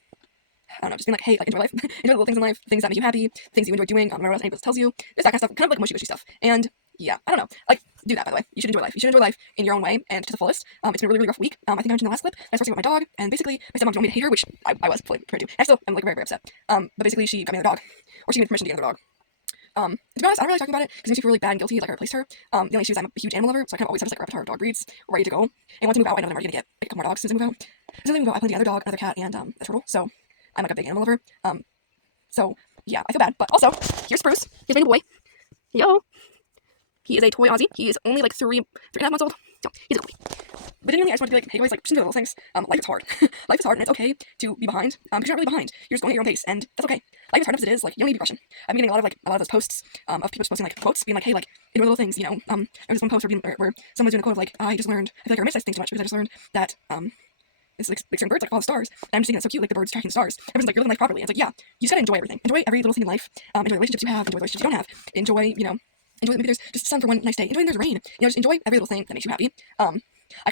I don't know, just being like, hey, like, enjoy life. Enjoy the little things in life, things that make you happy, things you enjoy doing, no matter what anybody else tells you. Just that kind of stuff, kind of like mushy-gushy stuff. And yeah, I don't know. Like, do that, by the way. You should enjoy life. You should enjoy life in your own way and to the fullest. It's been a really, really rough week. I think I mentioned in the last clip, I was forced to get my dog, and basically, my stepmom told me to hate her, which I was fully prepared to. I still am like very, very upset. But basically, she got me another dog, or she gave me permission to get another dog. To be honest, I don't really like talking about it because it makes me feel really bad and guilty, like I replaced her. The only issue is I'm a huge animal lover, so I kind of always have this like repertoire of dog breeds ready to go. And once I move out, I know that I'm already gonna get a couple more dogs since I move out. Since I move out, I plan to get another dog, another cat, and a turtle. So I'm like a big animal lover. So yeah, I feel bad. But also, here's Spruce. Here's my new boy. Yo. He is a toy Aussie. He is only like 3.5 months old. So he's a good boy. But genuinely, I just want to be like, hey guys, like, just enjoy the little things. Life is hard. Life is hard, and it's okay to be behind. Because you're not really behind. You're just going at your own pace, and that's okay. Life is hard enough as it is. Like, you don't need to be rushing. I'm getting a lot of those posts of people just posting like quotes, being like, hey, like, enjoy the little things. You know, there was one post where someone's doing a quote of like, I just learned. I feel like I miss things too much because I just learned that it's like certain birds like follow stars. And I'm just thinking that's so cute, like the birds tracking the stars. Everyone's like, you're living life properly. And it's like, yeah, you just gotta enjoy everything. Enjoy every little thing in life. Enjoy the relationships you have. Enjoy the relationships you don't have. Enjoy, enjoy that maybe there's just sun for one nice day. Enjoy there's rain. Just enjoy every little thing that makes you happy. I kind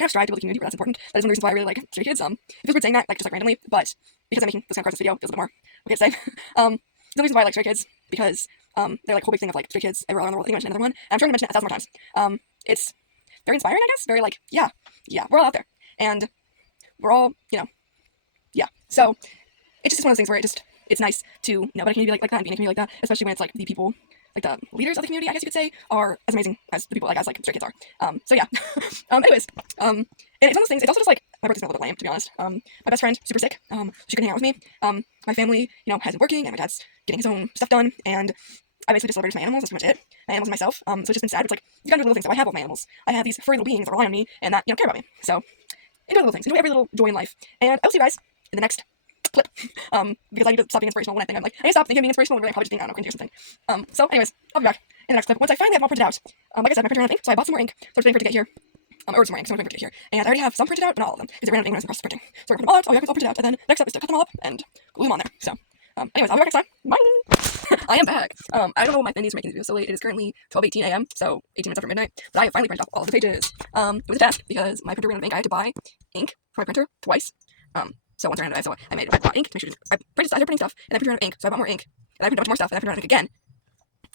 of strive to build a community where that's important. That is one of the reasons why I really like Stray Kids. It feels weird saying that, like just like randomly, but because I'm making this kind of cards in this video, it feels a bit more okay to say. The reason why I like Stray Kids because they're like a whole big thing of like Stray Kids everywhere around the world. I think I mentioned another one, and I'm trying to mention it 1,000 more times. It's very inspiring, I guess. Very like, yeah, we're all out there, and we're all, yeah. So it's just one of those things where it's nice to know that I can be like that and be in a community like that, especially when it's like the people, like the leaders of the community, I guess you could say, are as amazing as the people like Stray Kids are. So yeah. Anyways, and it's one of those things. It's also just like my birthday's been a little bit lame, to be honest. My best friend, super sick. She couldn't hang out with me. My family, has been working, and my dad's getting his own stuff done, and I basically just celebrated my animals. That's pretty much it. My animals and myself. So it's just been sad. It's like, you gotta do little things. So I have all my animals. I have these furry little beings that rely on me and that, care about me. So enjoy the little things. Enjoy every little joy in life. And I'll see you guys in the next clip. Because I need to stop being inspirational when I think I'm like, I need to stop thinking of being inspirational when really I'm probably just being, I don't know, cringy or something. So anyways, I'll be back in the next clip. Once I finally have them all printed out. Like I said, my printer ran out of ink, so I bought some more ink. So I'm just waiting for it to get here. Or some more ink, so I'm waiting for it to get here. And I already have some printed out, but not all of them. Because it ran out of ink when I was in the process of printing. So we're gonna print them all out, all printed out, and then next step is to cut them all up and glue them on there. So anyways, I'll be back next time. Bye! I am back. I don't know what my needs for making this video so late. It is currently 12:18 a.m., so 18 minutes after midnight. But I have finally printed off all of the pages. It was a task because my printer ran out of ink. I had to buy ink for my printer twice. So once I ran out of ink, so I bought ink to make sure I started printing stuff, and then I printed out of ink, so I bought more ink, and I printed a bunch more stuff, and I printed out of ink again.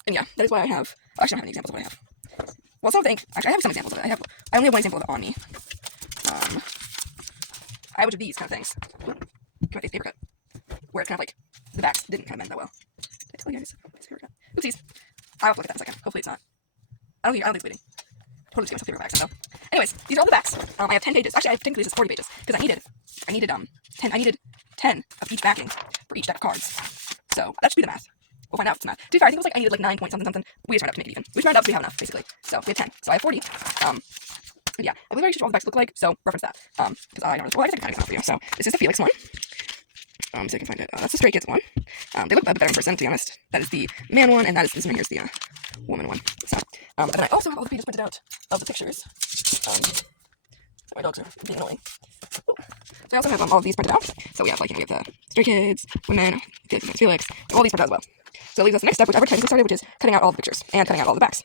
And yeah, that is why I have. Actually, I don't have any examples of what I have. Well, some of the ink. Actually, I have some examples of it. I only have one example of it on me. I have a bunch of these kind of things. My face paper cut, where it's kind of like the backs didn't kind of bend that well. Did I tell you guys? Paper cut. Oopsies. I'll have to look at that in a second. Hopefully it's not. I don't think it's bleeding. Totally just gave myself paper backs. So, anyways, these are all the backs. I have 10 pages. Actually, I think this is 40 pages because I needed 10 of each backing for each deck of cards. So that should be the math. We'll find out if it's math. To be fair, I think it was like I needed like 9 point something. We just rounded up to make it even. We just rounded up so we have enough, basically. So we have 10. So I have 40. But yeah, I believe I should all the backs look like, so reference that. Because I don't know. Well, I guess I can find it for you. So this is the Felix one. So I can find it. That's the Stray Kids one. They look a bit better in person, to be honest. That is the man one, and that is this one here's the woman one. So, and then I also have all the pages printed out of the pictures. My dogs are being annoying. Ooh. So I also have all of these printed out. So we have we have the Stray Kids, women, Felix, all these printed out as well. So it leaves us the next step, which I've already technically started, which is cutting out all the pictures and cutting out all the backs.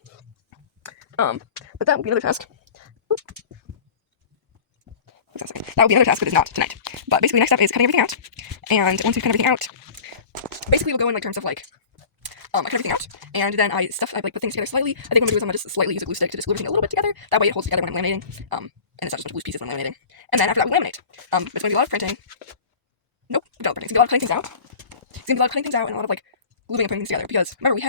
But that will be another task. That will be another task, but it's not tonight. But basically, next step is cutting everything out. And once we cut everything out, basically we'll go in terms of I cut everything out, and then I put things together slightly. I think what I'm gonna do is I'm gonna just slightly use a glue stick to just glue everything a little bit together. That way it holds together when I'm laminating. And it's not just a bunch of loose pieces when I'm laminating. And then after that we laminate. It's gonna be a lot of printing. Nope, not printing. It's gonna be a lot of cutting things out. It's gonna be a lot of cutting things out and a lot of gluing and putting things together. Because remember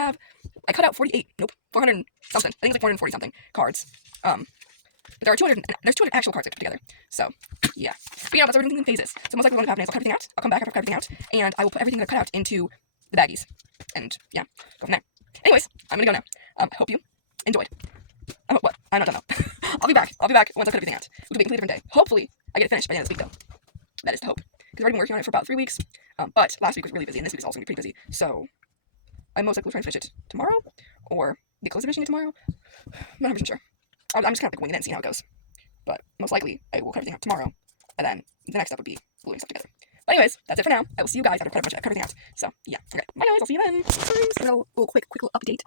I cut out 400 something. I think it's 440 something cards. But there's 200 actual cards I put together. So, yeah. But that's everything in phases. So most likely what's going to happen is I'll cut everything out. I'll come back after I've cut everything out. And I will put everything that I cut out into the baggies. And, yeah, go from there. Anyways, I'm going to go now. I hope you enjoyed. What? I'm not done though. I'll be back once I cut everything out. It'll be a completely different day. Hopefully, I get it finished by the end of this week, though. That is the hope. Because I've already been working on it for about 3 weeks. But last week was really busy, and this week is also going to be pretty busy. So, I'm most likely trying to finish it tomorrow. Or get close to finishing it tomorrow. I'm not 100% sure. I'm just kind of winging it and seeing how it goes. But most likely, I will cut everything out tomorrow. And then the next step would be gluing stuff together. But anyways, that's it for now. I will see you guys after I cut everything out. So, yeah. Okay. Bye guys. I'll see you then. A little quick little update.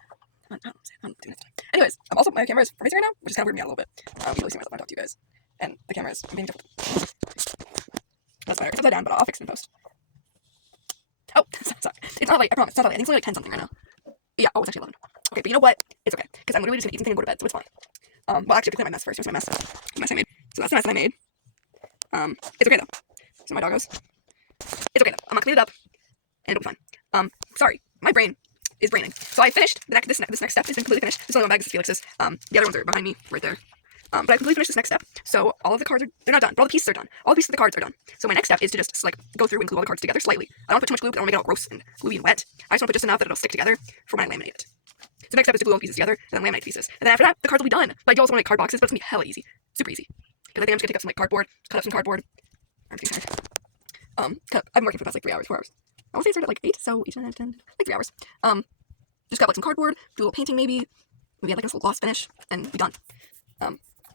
I'm doing this time. Anyways, also my camera is facing right now, which is kind of weirding me out a little bit. You can really see myself when I talk to you guys. And the camera is being difficult. That's fire. It's upside down, but I'll fix it in post. Oh, sorry. It's not late. I promise. It's not late. I think it's only 10 something right now. Yeah. Oh, it's actually 11. Okay, but you know what? It's okay. Because I'm literally just going to eat something and go to bed, so it's fine. Well, actually, I have to clean my mess first. Here's my mess. The mess I made. So that's the mess that I made. It's okay, though. So my doggos. It's okay, though. I'm gonna clean it up, and it'll be fine. Sorry. My brain is braining. So I finished this next step. It's been completely finished. This is only one bag. This is Felix's. The other ones are behind me, right there. But I completely finished this next step. So all of the cards they're not done, but all the pieces are done. All the pieces of the cards are done. So my next step is to just, go through and glue all the cards together slightly. I don't want to put too much glue, because I don't want to make it all gross and gluey and wet. I just want to put just enough that it'll stick together for when I laminate it. So the next step is to glue all the pieces together, and then laminate the pieces. And then after that, the cards will be done. But I do also want to make card boxes, but it's going to be hella easy. Super easy. Because I think I'm just going to take up some cardboard, cut up some cardboard. I'm getting tired. I've been working for the past 3 hours, 4 hours. I want to say it started at 8, so 8, 9, 10, 3 hours. Just cut some cardboard, do a little painting maybe add a nice little gloss finish, and be done.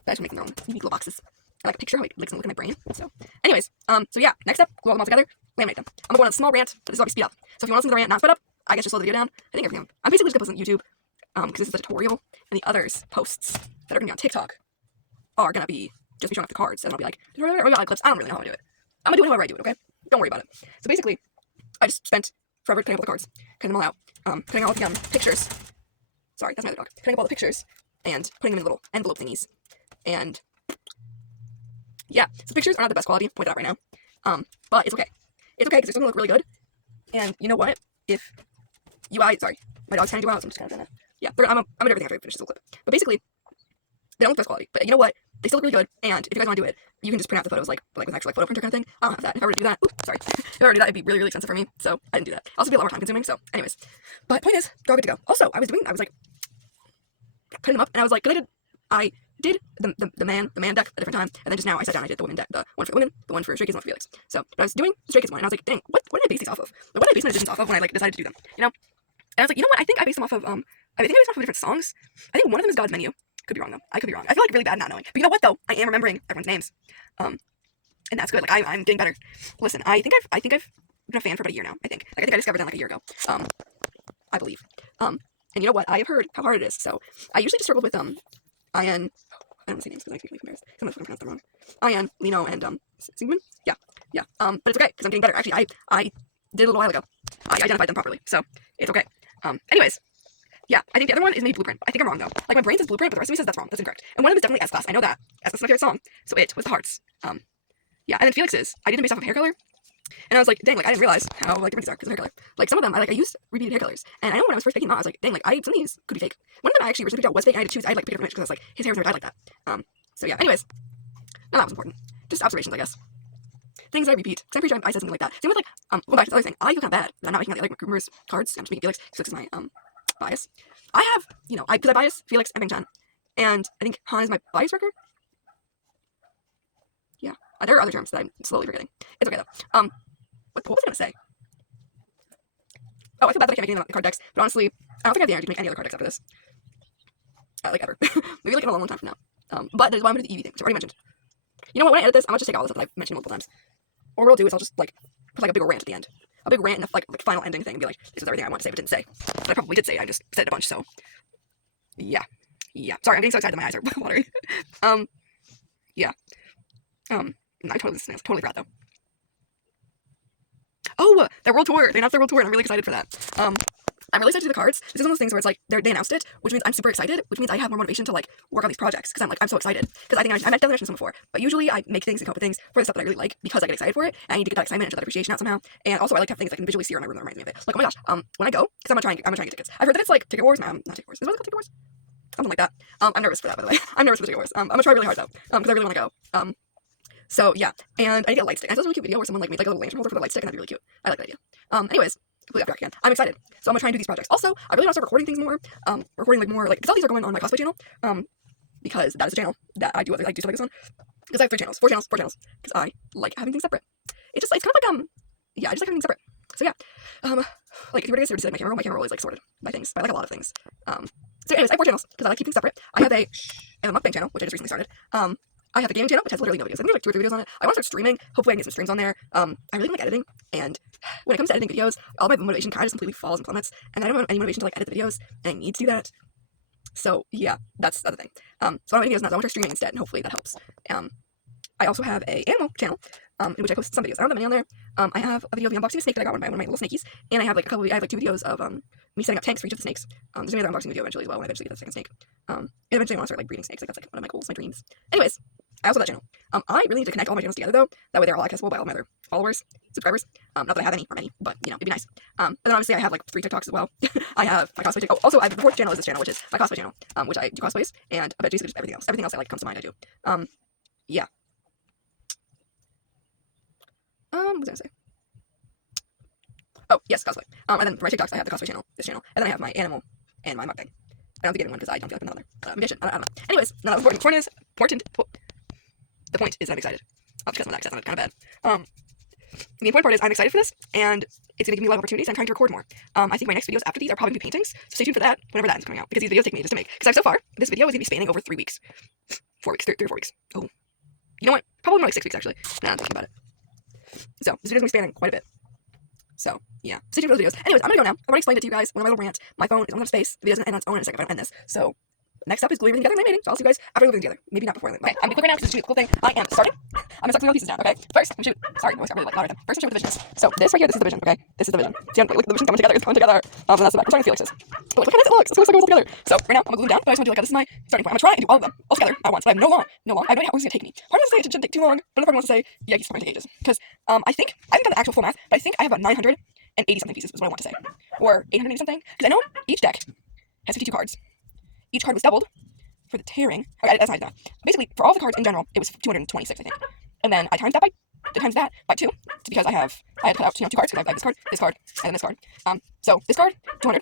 I should make their own unique little boxes. I like a picture how it looks in my brain. So, anyways, so yeah, next step, glue all them all together, laminate them. I'm going on a small rant, but this is all speed up. So if you want to listen to the rant not speed up, I guess just slow the video down. I think everything. I'm basically just gonna post on YouTube, because this is a tutorial, and the others posts that are gonna be on TikTok are gonna be just me showing off the cards, and I'll be like, tutorial clips. I don't really know how to do it. I'm gonna do it however I do it, okay? Don't worry about it. So basically, I just spent forever cutting up all the cards, cutting them all out, cutting all the pictures. Sorry, that's my other dog. Cutting up all the pictures and putting them in little envelope thingies. And yeah, so pictures are not the best quality, point that out right now. But it's okay. It's okay because it's gonna look really good. And you know what? If sorry, my dog's trying to do out, so I'm just kind of doing that. Yeah, I'm gonna do everything after I finish this little clip. But basically, they don't look the best quality. But you know what? they still look really good, and if you guys want to do it, you can just print out the photos like with an actual like photo printer kind of thing. I don't have that. If I were to do that, oops, sorry. If I were to do that, it'd be really, really expensive for me, so I didn't do that. Also, be a lot more time consuming. So, anyways, but point is, they're all good to go. Also, I was like putting them up, and I was like, I did the man deck a different time, and then just now I sat down, I did the women deck, the one for women, the one for Stray Kids, and one for Felix. So, but I was doing the Stray Kids one, and I was like, dang, what did I base these off of? Like, what did I base my decisions off of when I like decided to do them? You know? And I was like, you know what? I think I based them off of I think I based them off of different songs. I think one of them is God's Menu. Could be wrong though. I could be wrong. I feel like really bad not knowing. But you know what though? I am remembering everyone's names. And that's good. Like I'm getting better. Listen, I think I've been a fan for about a year now. I think I discovered them like a year ago. I believe. And you know what? I have heard how hard it is. So I usually just struggled with Ian. I don't want to say names because I make me embarrassed. Sometimes I'm going to pronounce them wrong. Ian, Lino, and Sigmund. Yeah. But it's okay because I'm getting better. Actually, I did a little while ago. I identified them properly, so it's okay. Anyways. Yeah, I think the other one is maybe Blueprint. I think I'm wrong though. Like my brain says Blueprint, but the rest of me says that's wrong. That's incorrect. And one of them is definitely S-Class. I know that. S-Class is my favorite song. So it was the hearts. Yeah, and then Felix's. I did them based off of hair color. And I was like, dang, like I didn't realize how like different these are because of hair color. Like some of them, I used repeated hair colors. And I know when I was first picking them out, I was like, dang, like some of these could be fake. One of them I actually originally picked out was fake. And I had to choose. I had like pick a different image because I was like, his hair was never dyed like that. So yeah. Anyways, none of that was important. Just observations, I guess. Things that I repeat. Because I'm pretty sure I said something like that. Same with like going back to the other thing. I feel kind of bad that I'm not making out the other members' cards. I'm just making Felix. Felix is my bias. I have, because I bias Felix and Bangchan, and I think Han is my bias wrecker. Yeah, there are other terms that I'm slowly forgetting. It's okay though. What was I gonna say? Oh, I feel bad that I can't make any of the card decks, but honestly, I don't think I have the energy to make any other card decks after this. Like ever. Maybe like in a long time from now. But that's why I'm gonna do the EV thing, which I already mentioned. You know what? When I edit this, I'm gonna just take all the stuff that I've mentioned multiple times. Or what I'll do is I'll just like put like a big rant at the end. A big rant and a like final ending thing and be like, this is everything I want to say but didn't say. But I probably did say it, I just said it a bunch, so yeah. Sorry, I'm getting so excited that my eyes are watering. Yeah. I totally forgot though. Oh, their world tour! They announced their world tour and I'm really excited for that. I'm really excited to do the cards. This is one of those things where it's like they announced it, which means I'm super excited, which means I have more motivation to like work on these projects because I'm so excited. Because I think I definitely mentioned this one before, but usually I make things and come up with things for the stuff that I really like because I get excited for it and I need to get that excitement and show that appreciation out somehow. And also I like to have things I can visually see around my room that reminds me of it. Like, oh my gosh, when I go, because I'm gonna try and get tickets. I've heard that it's like Ticket Wars. Not Ticket Wars. Is it called Ticket Wars? Something like that. I'm nervous for that, by the way. I'm nervous for the Ticket Wars. I'm gonna try really hard though, because I really want to go. So yeah, and I get a light stick. I saw a really cute video where someone like made like a little lantern holder for the light stick, and that'd be really cute. I like that idea. Anyways, completely off track again. I'm excited, so I'm gonna try and do these projects. Also, I really want to start recording things more. Recording like more like because all these are going on my cosplay channel. Because that is a channel that I do stuff like this on. Because I have 4 channels. Because I like having things separate. It's kind of like yeah, I just like having things separate. So yeah, like if you were to see like my camera roll is like sorted by things, by like a lot of things. So anyways, I have 4 channels because I like keeping things separate. I have a mukbang channel which I just recently started. I have a gaming channel which has literally no videos. I think like 2 or 3 videos on it. I want to start streaming. Hopefully I can get some streams on there. I really like editing, and when it comes to editing videos, all my motivation kind of just completely falls and plummets, and I don't have any motivation to like edit the videos, and I need to do that. So yeah, that's the other thing. So I don't have any videos now, so I want to start streaming instead, and hopefully that helps. I also have a animal channel, in which I post some videos. I don't have many on there. I have a video of me unboxing a snake that I got one of my little snakies, and I have like 2 videos of me setting up tanks for each of the snakes. There's another unboxing video eventually as well when I eventually get the second snake. And eventually I want to start like breeding snakes. Like that's like one of my goals, my dreams. Anyways, I also have that channel. I really need to connect all my channels together though. That way they're all accessible by all my other followers, subscribers. Not that I have any or many, but it'd be nice. And then obviously I have like 3 TikToks as well. I have my cosplay. Also I have the 4th channel is this channel, which is my cosplay channel, which I do cosplays, and I bet basically just everything else. Everything else that like comes to mind I do. Yeah. What was I gonna say? Oh, yes, cosplay. And then for my TikToks, I have the cosplay channel, this channel, and then I have my animal and my mukbang. I don't think anyone because I don't feel like another ambition. I don't know. Anyways, not important. The point is that I'm excited. Because my accent sounded kind of bad. The important part is I'm excited for this, and it's going to give me a lot of opportunities. I'm trying to record more. I think my next videos after these are probably going to be paintings, so stay tuned for that whenever that is coming out, because these videos take me ages to make. Because so far, this video is going to be spanning over 3 weeks. 4 weeks, 3 or 4 weeks. Oh. You know what? Probably more like 6 weeks, actually, now I'm thinking about it. So, this video is going to be spanning quite a bit. So, yeah. Stay tuned for those videos. Anyways, I'm going to go now. I've already explained it to you guys. When my little rant, my phone is on space. The video doesn't end on its own in a second if I don't end this. So, next up is gluing everything together and laminating. So I'll see you guys after I glue everything together. Maybe not before. Okay, I'm gonna be quick right now because it's a cool thing. I am starting. I'm gonna start gluing all the pieces down. Okay, first I'm shoot. Sorry, my voice got really loud. First I'm shoot what the vision is. So this right here, this is the vision. Okay, this is the vision. See, look, the vision coming together. It's coming together. And that's the back. We're starting Felix's. But look how nice it looks. It's so all together. So right now I'm gonna glue them down. But I just want to do like this is my starting point. I'm gonna try and do all of them all together at once. But I have no long. I have no idea how long it's gonna take me. Part of it shouldn't take too long. But another part wants to say yeah, it's going to take ages because I think I haven't done the actual full math, but I think I have about 980 something pieces is what I want to say, or 880 something. Because I know each deck has 52 cards. Each card was doubled for the tearing, okay, that's not enough. Basically, for all the cards in general, it was 226, I think. And then I times that by 2, because I had to cut out 2 cards, because I have this card, and then this card. So this card, 200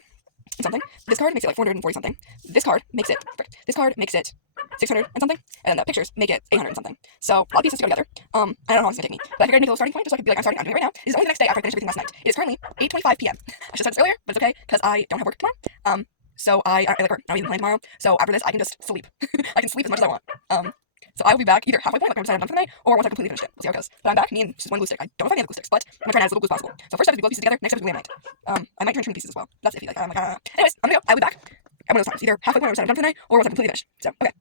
and something. This card makes it like 440 something. This card makes it 600 and something. And the pictures make it 800 and something. So a lot of pieces to go together. I don't know how long it's gonna take me, but I figured I'd make a little starting point just so I could be like, I'm doing it right now. This is only the next day after I finished everything last night. It is currently 8:25 p.m. I should have said this earlier, but it's okay because I don't have work tomorrow. So I like work. I'm even playing tomorrow. So after this, I can just sleep. I can sleep as much as I want. So I will be back either halfway point, like I'm decided I'm done for the night, or once I completely finished it. We'll see how it goes. But I'm back, me and just one glue stick. I don't know if I need the glue sticks, but I'm gonna try and add as little glue as possible. So first step is to glue pieces together, next step is glue laminate. I might turn trim pieces as well. That's iffy. Like, I'm like, anyways, I'm gonna go. I'll be back. I'm one of those times, either halfway point, I'm decided I'm done for the night, or once I'm completely finished. So, okay.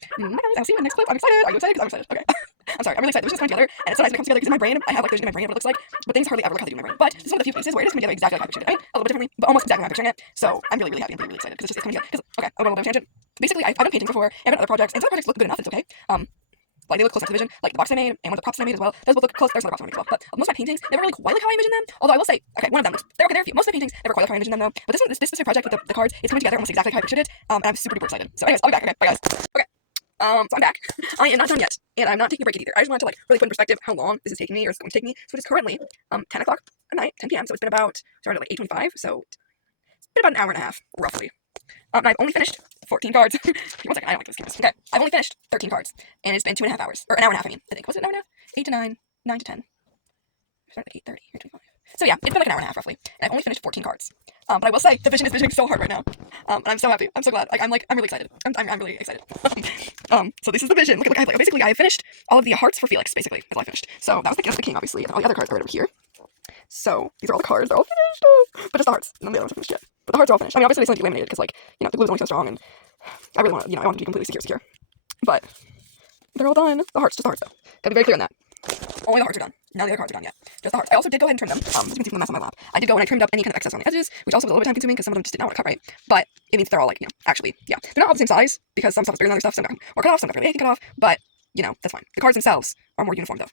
I'll see you in the next clip. I'm excited. Are you excited? Because I'm excited. Okay. I'm sorry, I'm really excited. This just coming together, and it's so nice when it comes together because in my brain, I have like vision in my brain of what it looks like, but things hardly ever look how they do in my brain. But this is one of the few cases where it is coming together exactly like I pictured it. I mean, a little bit differently, but almost exactly like I'm picturing it. So I'm really, really happy. I'm really, really excited because it's coming together. Okay, I'll go a little bit of a tangent. Basically, I've done painting before, and I've done other projects, and some projects look good enough. It's okay. Like they look close enough to the vision, like the box I made and one of the props I made as well. Those both look close. There's another box I made as well. But most of my paintings never really quite like how I envisioned them. Although I will say, okay, one of them looks they're okay. There are a few. Most of my paintings never quite like how I envisioned them though. But this specific project with the cards, it's coming together almost exactly how I pictured it. And I'm super duper excited. So anyways, I'll be back. Okay, bye guys. Okay. So I'm back. I am not done yet, and I'm not taking a break either. I just wanted to like really put in perspective how long this is taking me, or it's going to take me. So it is currently 10 o'clock at night, 10 p.m. So it's been about started at like 8:25. So it's been about an hour and a half roughly. And I've only finished 14 cards. One second, I don't like this. Okay, I've only finished 13 cards, and it's been 2.5 hours, or an hour and a half. I mean, I think was it an hour and a half? 8 to 9, 9 to 10. I started at 8:30 or 25. So yeah, it's been like an hour and a half roughly, and I've only finished 14 cards. But I will say the vision is visioning so hard right now, and I'm so happy. I'm so glad. I'm really excited. I'm really excited. So this is the vision. Look, basically I finished all of the hearts for Felix. Basically, that's all I finished. So that was the king, obviously, and all the other cards are right over here. So these are all the cards. They're all finished, but just the hearts. None of the others are finished yet. But the hearts are all finished. I mean, obviously they still need to be laminated because, like, you know, the glue is only so strong, and I really want to, I want it to be completely secure. But they're all done. The hearts, just the hearts though. Gotta be very clear on that. Only the hearts are done. None of the other cards are done yet. Just the hearts. I also did go ahead and trim them. As you can see from the mess on my lap, I did go and I trimmed up any kind of excess on the edges, which also was a little bit time consuming because some of them just did not want to cut right. But it means they're all like, you know, actually, yeah, they're not all the same size because some stuff is bigger than other stuff. Some got more cut off, some got really cut off. But you know, that's fine. The cards themselves are more uniform though.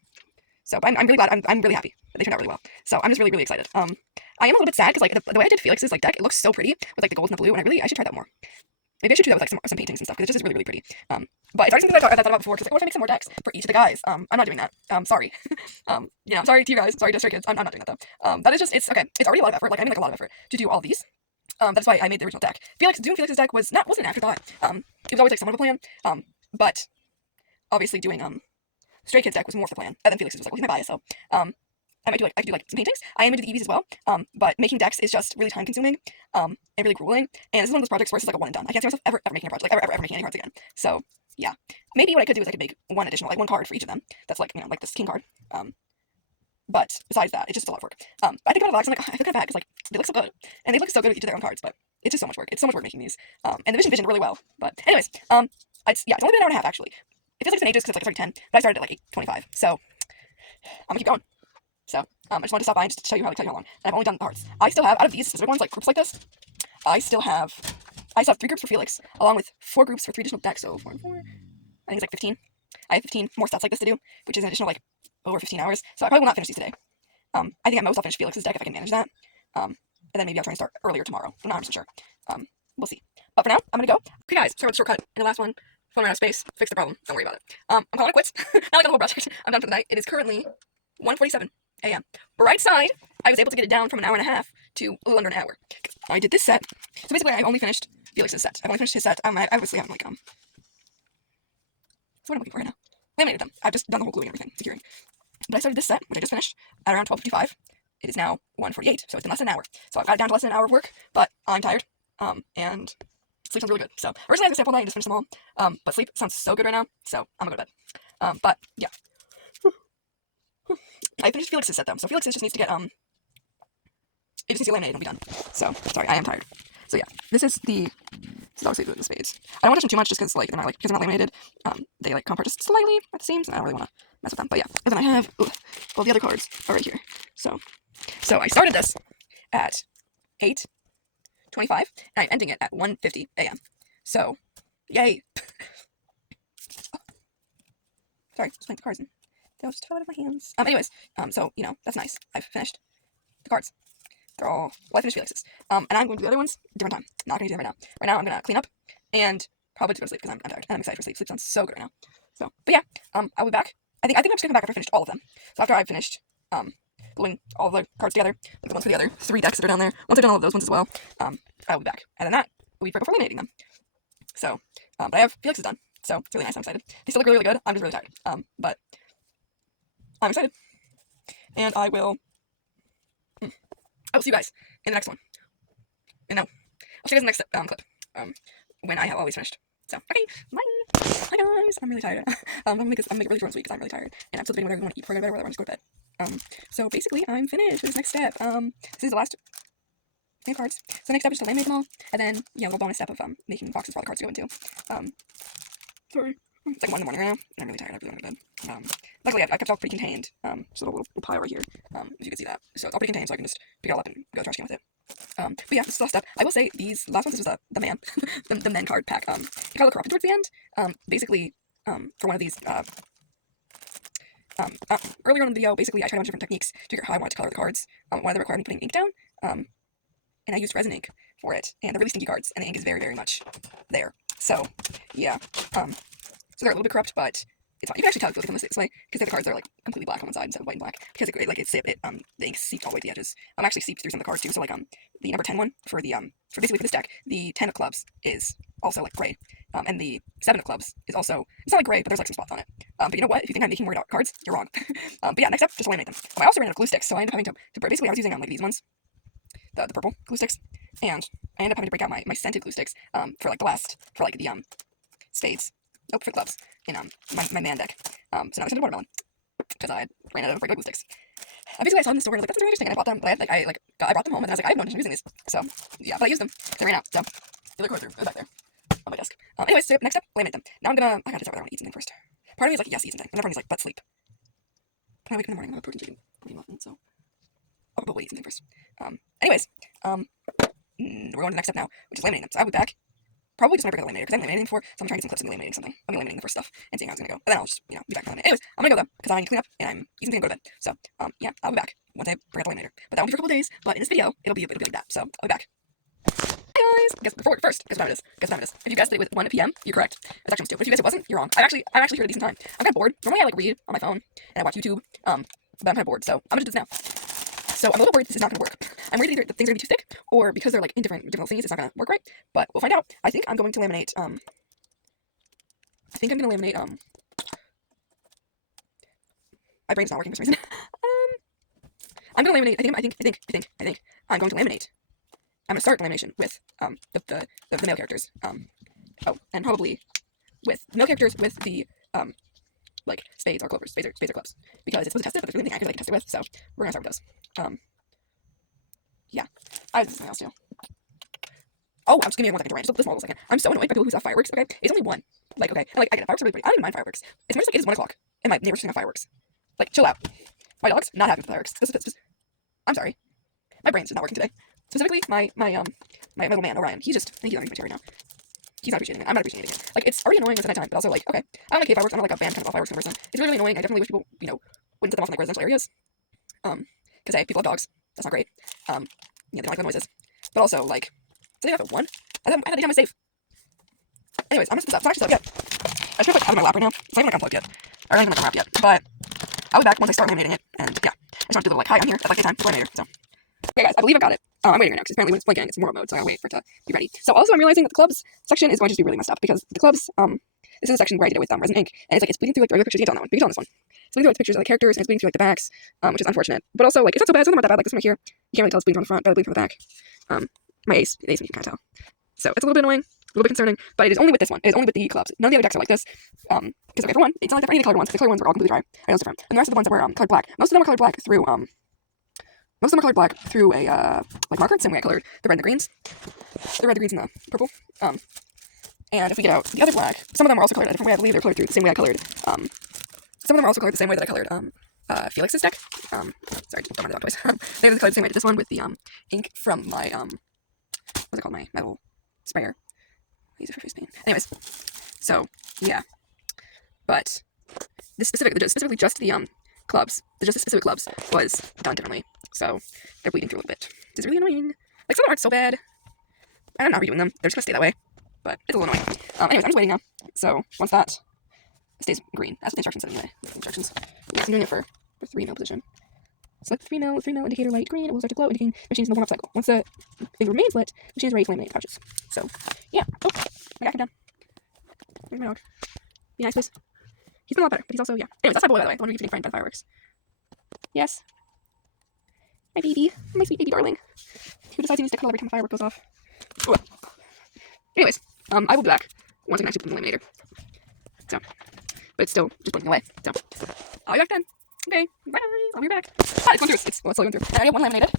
So but I'm really glad. I'm really happy that they turned out really well. So I'm just really, really excited. I am a little bit sad because like the way I did Felix's like deck, it looks so pretty with like the gold and the blue, and I should try that more. Maybe I should do that with like some paintings and stuff because it's just really, really pretty. But it's already something I've thought about before because like, what if I make some more decks for each of the guys? I'm not doing that. Sorry. You know, sorry to you guys. Sorry to Stray Kids. I'm not doing that though. That is just it's okay. It's already a lot of effort. Like I made like a lot of effort to do all these. That's why I made the original deck. Doing Felix's deck wasn't an afterthought. It was always like somewhat of a plan. But obviously doing Stray Kids deck was more of the plan. And then Felix's was like, well, he's my bias, so I could do like some paintings. I am into the EVs as well. But making decks is just really time consuming, and really grueling. And this is one of those projects where it's like a one and done. I can't see myself ever making a project, like ever making any cards again. So yeah, maybe what I could do is I could make one additional, like one card for each of them. That's like, you know, like this king card. But besides that, it's just a lot of work. I think about it a lot. I'm like, oh, I feel kind of bad because like they look so good, and they look so good with each of their own cards. But it's just so much work. It's so much work making these. And the vision really well. But anyways, it's only been an hour and a half actually. It feels like it's been ages because it's like 10, but I started at like 8:25. So I'm gonna keep going. So, I just wanted to stop by and just to show you how long. And I've only done the hearts. I still have, out of these specific ones, like groups like this, I still have 3 groups for Felix, along with 4 groups for 3 additional decks. So 4 and 4, I think it's like 15. I have 15 more sets like this to do, which is an additional like over 15 hours. So I probably will not finish these today. I think at most I'll finish Felix's deck if I can manage that. And then maybe I'll try and start earlier tomorrow. I'm not 100% sure. We'll see. But for now, I'm gonna go. Okay guys, sorry about the shortcut. In the last one, phone ran out of space, fixed the problem. Don't worry about it. I'm calling it quits. Not like the whole project. I'm done for the night. It is currently 1:47 a.m. Right side, I was able to get it down from an hour and a half to a little under an hour. I did this set. So basically, I've only finished Felix's set. I've only finished his set. I obviously haven't like so what I'm looking for right now. Laminated them. I've just done the whole gluing and everything, securing. But I started this set, which I just finished at around 12:55. It is now 1:48, so it's been less than an hour. So I've got it down to less than an hour of work, but I'm tired. And sleep sounds really good. So originally I was gonna stay up all night and just finish them all. But sleep sounds so good right now, so I'm gonna go to bed. But yeah. I finished Felix's set though, so Felix's just needs to get it just needs to get laminated and be done. So sorry, I am tired. So yeah, this is obviously the spades. I don't want to touch them too much just because they're not laminated. They like come apart just slightly at the seams, and I don't really want to mess with them. But yeah, and then I have all the other cards are right here. So I started this at 8:25, and I'm ending it at 1:50 a.m. So yay! Sorry, just playing the cards in. They'll just fall out of my hands. Anyways, so, you know, that's nice. I've finished the cards. They're all, well, I finished Felix's. And I'm going to do the other ones a different time. Not going to do them right now. Right now, I'm going to clean up and probably to go to sleep because I'm tired and I'm excited for sleep. Sleep sounds so good right now. So, but yeah, I'll be back. I think I'm just gonna come back after I finished all of them. So after I've finished gluing all the cards together, like the ones for the other 3 decks that are down there. Once I've done all of those ones as well, I'll be back. And then that will be right before laminating them. So, but I have Felix's done, so it's really nice. I'm excited. They still look really, really good. I'm just really tired. But I'm excited, and I will see you guys in the next one. And no, I'll see you guys in the next clip. When I have always finished. So, okay, bye. Hi guys, I'm really tired. I'm gonna make it really short and sweet because I'm really tired, and I'm still debating whether I want to eat before I go to bed or whether I want to go to bed. So basically, I'm finished with this next step. This is the last cards. So the next step is to laminate them all, and then a little bonus step of making boxes for all the cards to go into. Sorry, it's like 1 in the morning right now, and I'm really tired. I really want to go to bed. Luckily, I kept it all pretty contained. Just a little pile right here. If you can see that, so it's all pretty contained, so I can just pick it all up and go to the trash can with it. But yeah, this is the last step. I will say these last ones, this was the man, the men card pack. It kind of looked corrupted towards the end. Basically, for one of these, earlier on in the video, basically I tried a bunch of different techniques to figure out how I wanted to color the cards. One of them required me putting ink down, and I used resin ink for it, and they're really stinky cards, and the ink is very, very much there. So, yeah, so they're a little bit corrupt, but it's fine. You can actually tell if you look from this way, because the cards are like completely black on one side instead of white and black, because the ink seeped all the way to the edges. Actually seeped through some of the cards too. So like the number 10 one for basically for this deck, the 10 of clubs is also like gray, and the 7 of clubs is also, it's not like gray, but there's like some spots on it. But you know what? If you think I'm making weird cards, you're wrong. But yeah, next up, just laminate them. I also ran out of glue sticks, so I ended up having to basically I was using like these ones, the purple glue sticks, and I ended up having to break out my scented glue sticks for like the spades. Nope, for clubs in my man deck. So now I sent a watermelon because I ran out of regular glue sticks. Basically, I saw them in the store and I was like, that's really interesting. And I bought them, but I brought them home and I was like, I have no intention of using these. So yeah, but I used them. They ran out. So they look right through. They're back there on my desk. Anyways, so next up, laminate them. Now I gotta decide whether I want to eat something first. Part of me is like, yes, eat something. Another part of me is like, but sleep. But I wake up in the morning, I have a protein chicken muffin, so I'll probably eat something first. Anyways, we're going to the next step now, which is laminating them. So I'll be back. Probably just when I break out the laminator, because I haven't laminated before, so I'm trying to get some clips of me laminating something. I'll be laminating the first stuff and seeing how it's gonna go. And then I'll just, be back on the laminator. Anyways, I'm gonna go though, because I need to clean up and I'm using something to go to bed. So, yeah, I'll be back once I break out the laminator. But that won't be for a couple days, but in this video, it'll be like that. So, I'll be back. Hey guys! Guess what time it is. If you guessed it was 1 p.m., you're correct. It's actually 2. But if you guessed it wasn't, you're wrong. I've actually heard a decent time. I'm kind of bored. Normally I read on my phone and I watch YouTube, but I'm kind of bored, so I'm gonna do this now. So I'm a little worried this is not going to work. I'm worried either the things are going to be too thick, or because they're like in different little things, it's not going to work right. But we'll find out. I think I'm going to laminate. My brain's not working for some reason. I'm going to laminate. I think I'm going to laminate. I'm going to start lamination with the male characters. And probably with the male characters with the like spades or clubs, spades or clubs, because it's supposed to test it, but there's really nothing I can test it with, so we're gonna start with those. Yeah, I have something else too. Oh, I'm just giving me 1 second to rant. Just this one second. I'm so annoyed by people who sell fireworks. Okay, it's only 1. Like, okay, and, like I get it, fireworks are really pretty. I don't even mind fireworks. It's more just like it is 1 o'clock, and my neighbor's shooting off fireworks. Like, chill out. My dog's not happy with fireworks. I'm sorry, my brain's just not working today. Specifically, my little man Orion. He's just, I think he's on my chair right now. He's not appreciating it. I'm not appreciating it. Like, it's already annoying at night time, but also like, okay, I don't like cave fireworks. I'm not like a band kind of fireworks kind of person. It's really, really annoying. I definitely wish people, wouldn't set them off in like residential areas. Because hey, people have dogs. That's not great. They don't like the noises. But also, like, setting off at 1? I thought the time was safe. Anyways, I'm gonna stop. It's not actually set up yet. I just have like out of my lap right now. It's not even like unplugged yet. Or not even like unwrapped yet. But I'll be back once I start laminating it. And yeah, I just want to do a little like, hi, I'm here at like daytime laminator. So okay, guys, I believe I got it. I'm waiting right now because apparently when it's blinking, it's in mortal mode, so I gotta wait for it to be ready. So also, I'm realizing that the clubs section is going to just be really messed up because the clubs, this is a section where I did it with resin ink, and it's bleeding through like the regular pictures. You can't tell on that one, but you can tell on this one. It's bleeding through like the pictures of the characters, and it's bleeding through like the backs, which is unfortunate. But also, like, it's not so bad. Some of them aren't that bad. Like this one right here, you can't really tell it's bleeding from the front, but it's bleeding from the back. My ace, you can kind of tell. So it's a little bit annoying, a little bit concerning, but it is only with this one. It is only with the clubs. None of the other decks are like this. Because okay, for one, it's not like that for any of the colored ones. The colored ones were all completely dry. I know it's different. And the rest of the ones that were colored black, most of them were colored black through a like marker, same way I colored the red and the greens. The red, the greens, and the purple. And if we get out the other black, some of them are also colored a different way. I believe they're colored through the same way I colored. Some of them are also colored the same way that I colored Felix's deck. Sorry, don't mind the dog twice. They're colored the same way I did this one with the ink from my what's it called? My little sprayer. I use it for face paint. Anyways, so yeah, but this specifically just the clubs, just the specific clubs was done differently. So they're bleeding through a little bit. It's really annoying. Like some of them aren't so bad. I'm not redoing them. They're just gonna stay that way. but it's a little annoying. Anyways, I'm just waiting now. So once that stays green, that's what the instructions said anyway. Instructions. Yeah, I'm doing it for 3 mil position. Select the 3 mil indicator light green. It will start to glow, indicating machines in the warm-up cycle. Once the thing remains lit, machine is ready to laminate pouches. So, yeah. Oh, my guy came down. Where's my dog? Be nice, please. He's been a lot better, but he's also, yeah. Anyways, that's my boy, by the way. The one who keeps getting framed by the fireworks. Yes. My baby. My sweet baby darling. Who decides he needs to cuddle every time a firework goes off. Oh, well. Anyways, I will be back once I can actually put in the laminator. So, but it's still just blinking away. So, I'll be back then. Okay, bye. I'll be back. Ah, it's going through. It's slowly going through. I already have one laminated.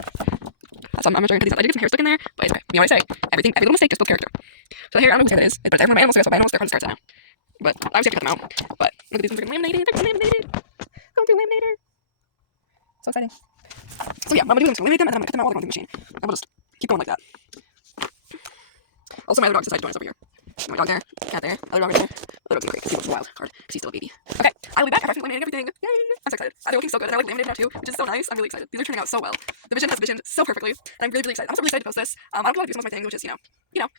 So I'm not sure. I did get some hair stuck in there, but it's okay. You know what I say? Every little mistake just builds character. So the hair, I don't know who that is. But it's everyone my animals, so my animals, their cards starts now. But obviously I have to cut them out. But look at these ones are laminated. They're laminated. Going through laminator. So exciting. So yeah, what I'm gonna do is laminate them and then I'm gonna cut them out while they're going through the machine. And we'll just keep going like that. Also, my other dog decided to join us over here. My dog there, cat there, other dog right there. Other dog's in the crate because he was a wild card because he's still a baby. Okay, I will be back after laminating everything. Yay! I'm so excited. They're looking so good, and I like laminated now too, which is so nice. I'm really excited. These are turning out so well. The vision has visioned so perfectly, and I'm really, really excited. I'm also really excited to post this. I don't want to do so much of my thing, which is, you know,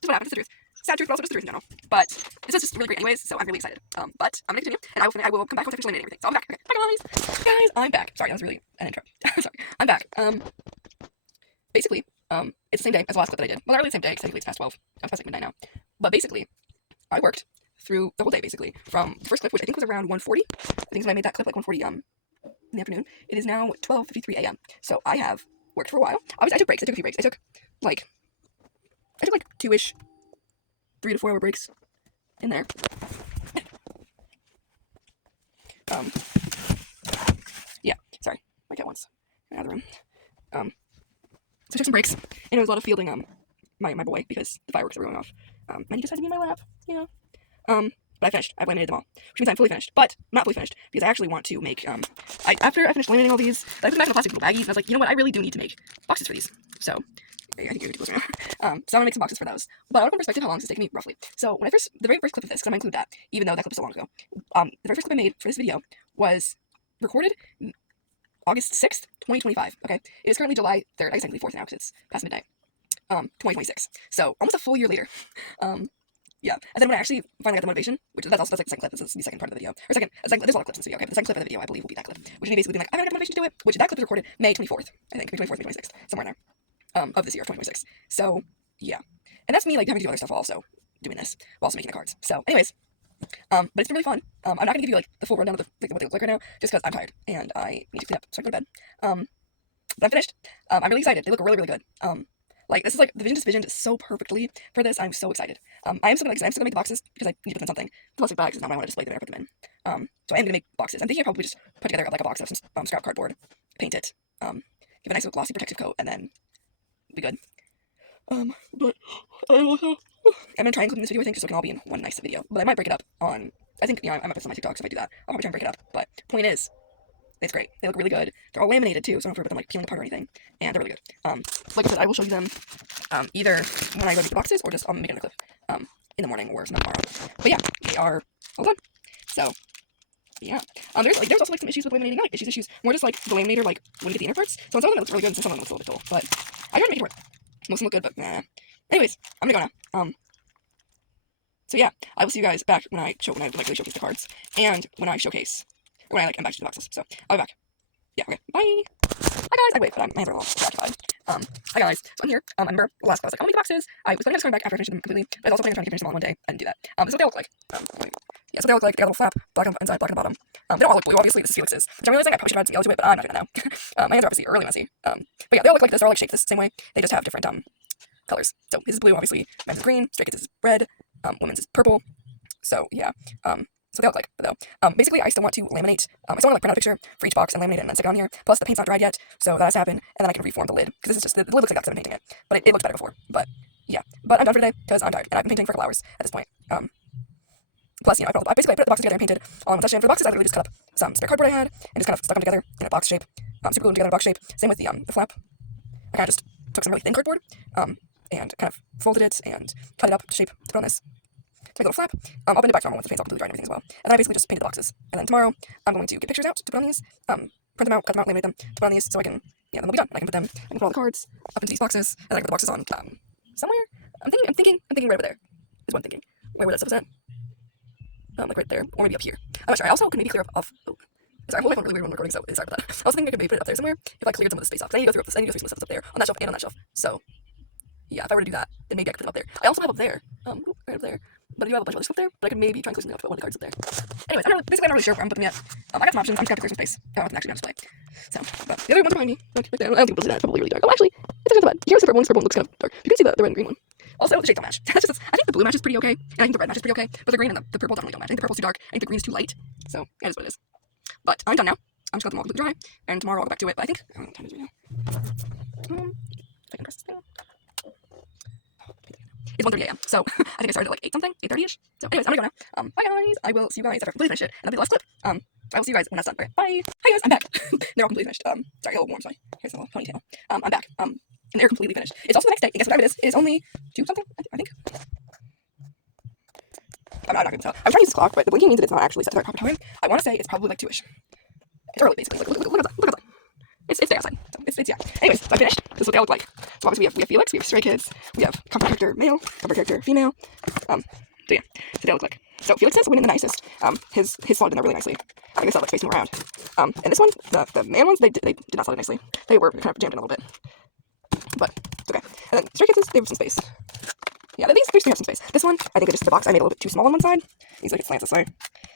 just what happens. It's the truth. Sad truth, but also just the truth in general. But this is just really great anyways, so I'm really excited. But I'm gonna continue, and I will come back once I finish laminating everything. So I'll be back. Okay, bye guys, I'm back. Sorry, that was really an intro. Sorry, I'm back. Basically, it's the same day as the last clip that I did. Well, not really the same day, because technically it's past 12. It's past like midnight now. But basically, I worked through the whole day, basically. From the first clip, which I think was around 1:40. I think when I made that clip, like 1:40 in the afternoon. It is now 12:53 a.m. So I have worked for a while. Obviously, I took breaks. I took a few breaks. I took like 2-ish, 3 to 4 hour breaks in there. Yeah, sorry. My cat wants out of the room. So I took some breaks, and it was a lot of fielding my boy, because the fireworks were going off. And he decided to be in my lap, you know. But I finished. I've laminated them all, which means I'm fully finished. But I'm not fully finished, because I actually want to make, after I finished laminating all these, I put them back in the plastic little baggies, and I was like, you know what, I really do need to make boxes for these. So, I think you're too close right now. So I'm gonna make some boxes for those. But I want to perspective how long this is taking me, roughly. So when the very first clip of this, because I'm gonna include that, even though that clip was so long ago, the very first clip I made for this video was recorded August 6th, 2025, okay? It is currently July 3rd, I guess technically 4th now, because it's past midnight. 2026. So, almost a full year later. Yeah. And then when I actually finally got the motivation, that's like the second clip, this is the second part of the video. Or there's a lot of clips in this video, okay? But the second clip of the video, I believe, will be that clip. Which is me basically being like, I haven't got the motivation to do it, which that clip is recorded May 24th, I think. May 24th, May 26th, somewhere in there. Of this year, of 2026. So, yeah. And that's me, like, having to do other stuff while also doing this, while also making the cards. So, anyways. But it's been really fun. I'm not gonna give you, like, the full rundown of what they look like right now, just because I'm tired, and I need to clean up, so I can go to bed. But I'm finished. I'm really excited. They look really, really good. Like, this is like, the vision just visioned so perfectly for this. I'm so excited. I'm still gonna make the boxes, because I need to put them in something. The plastic bags is not what I want to display them or put them in. So I am gonna make boxes. I'm thinking I probably just put together, like, a box of some scrap cardboard, paint it, give a nice little glossy protective coat, and then be good. But I also, I'm gonna try and clip in this video, I think, just so it can all be in one nice video. But I might break it up on, I think, I might put some on my TikToks if I do that. I'll probably try and break it up. But point is, it's great. They look really good. They're all laminated too, so I don't have to worry about them like peeling apart or anything. And they're really good. Like I said, I will show you them either when I go to make the boxes or just I'll make it in a clip in the morning or sometime tomorrow. But yeah, they are all done. So yeah. There's also like some issues with laminating, not like issues, more just like the laminator like wouldn't get the inner parts. So in some of them it looks really good and some of them looks a little bit dull. But I tried to make it work. Most of them look good, but nah. Anyways, I'm gonna go now. So yeah, I will see you guys back when I like really showcase the cards and when I unbox the boxes. So I'll be back. Yeah, okay. Bye. Hi guys. I wait, but my hands are all occupied. Hi guys. So I'm here. I remember the last class, like, I'll make the boxes. I was planning on just coming back after I finished them completely, but I was also planning on trying to finish them all in one day. I didn't do that. This is what they look like. Yeah, so they look like they got a little flap, black on the inside, black on the bottom. They don't all look blue, obviously. This is Felix's, which I'm realizing I probably should have added some yellow to it, but I'm not doing that now. My hands are obviously really messy. But yeah, they all look like this. They're all like shaped the same way. They just have different colors. So his is blue, obviously. Men's is green. Stray Kids is red. Women's is purple. So yeah. So they look like, though. Basically, I still want to laminate. I still want to like print out a picture for each box and laminate it and then stick it on here. Plus, the paint's not dried yet, so that has to happen, and then I can reform the lid because this is just the lid looks like that because I've been painting it, but it looked better before. But yeah, but I'm done for today because I'm tired and I've been painting for a couple hours at this point. Plus, you know, I basically put the boxes together and painted all in one session. For the boxes, I literally just cut up some spare cardboard I had and just kind of stuck them together in a box shape. Super glued them together in a box shape. Same with the flap. I kind of just took some really thin cardboard and kind of folded it and cut it up to shape to put on this. To make a little flap. I'll bend it back tomorrow once the paint's all completely dry and everything as well. And then I basically just painted the boxes. And then tomorrow, I'm going to get pictures out to put on these, print them out, cut them out, laminate them, to put on these so I can, yeah, then they'll be done. I can put them, I can put all the cards up into these boxes, and then I can put the boxes on somewhere. I'm thinking right over there. is what I'm thinking. Where that stuff is at. Like right there, or maybe up here. I'm not sure. I also could maybe clear up off. Oh, sorry, I'm holding really weird when recording, so sorry about that. I was thinking I could maybe put it up there somewhere if I cleared some of the space off. I need to go through this. I need to go through some stuff up there on that shelf and on that shelf. So yeah, if I were to do that, then maybe I could put it up there. I also have up there, right up there. But I do have a bunch of other stuff there. But I could maybe try and clear something up to put one of the cards up there. Anyways, basically I'm not really sure where I'm putting them yet. I got some options. I'm just gonna have to clear some space. I don't have to actually on display. So, but the other ones are behind me. Like right there. I don't think you'll see that. It's probably really dark. Oh, actually, it's actually not bad. Here's the purple one. This purple one looks kind of dark. You can see the red and green one. Also, the shades don't match. That's just, I think the blue match is pretty okay, and I think the red match is pretty okay, but the green and the purple definitely don't match. I think the purple's too dark, I think the green's too light, so that is what it is. But I'm done now. I'm just gonna let them all completely dry, and tomorrow I'll go back to it, but I think, I don't know what time it is right now. If I can press this thing. It's 1:30 a.m., so I think I started at like 8 something, 8:30ish. So anyways, I'm gonna go now. Bye guys, I will see you guys after I completely finish it, and that'll be the last clip. I will see you guys when that's done. Okay, bye. Hi guys, I'm back. They're all completely finished. Sorry, a little warm, sorry. Here's a little ponytail. I'm back. And they're completely finished. It's also the next day, and guess what time it is? It is only 2 something, I think. I'm not gonna tell. I'm trying to use this clock, but the blinking means that it's not actually set to the proper time. I want to say it's probably like 2ish. It's early, basically. Look outside. It's day outside. So it's yeah. Anyways, so I finished. This is what they all look like. So obviously we have Felix, we have Stray Kids, we have cover character male, cover character female. So yeah, so they look like. So Felix is winning the nicest. His slotted in there really nicely. I think they like spacing around. And this one, the man ones, they did not slot it nicely. They were kind of jammed in a little bit. But it's okay. And then Stray Kids, they have some space. Yeah, these three have some space. This one, I think it's just the box I made a little bit too small on one side. These like it slants this way.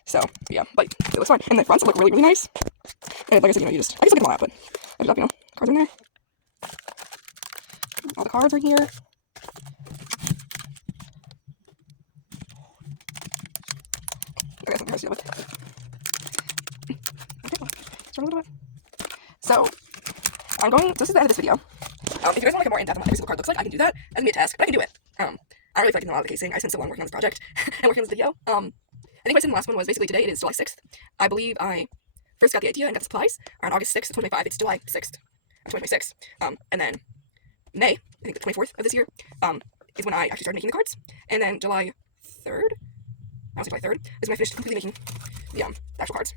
So yeah, but it looks fine. And the fronts look really, really nice. And like I said, I guess look at them all out, but I just have, cards in there. All the cards are here. Okay, something else to deal with. So this is the end of this video. If you guys want to get more in depth on what every single card looks like, I can do that. That's gonna be a task, but I can do it. I don't really feel like doing a lot of the casing. I spent so long working on this project and working on this video. I think what I said in the last one was basically today. It is July 6th. I believe I first got the idea and got the supplies on August 6th of 2025. It's July 6th of 2026. And then May, I think the 24th of this year, is when I actually started making the cards. And then July 3rd, I was July 3rd, is when I finished completely making the actual cards.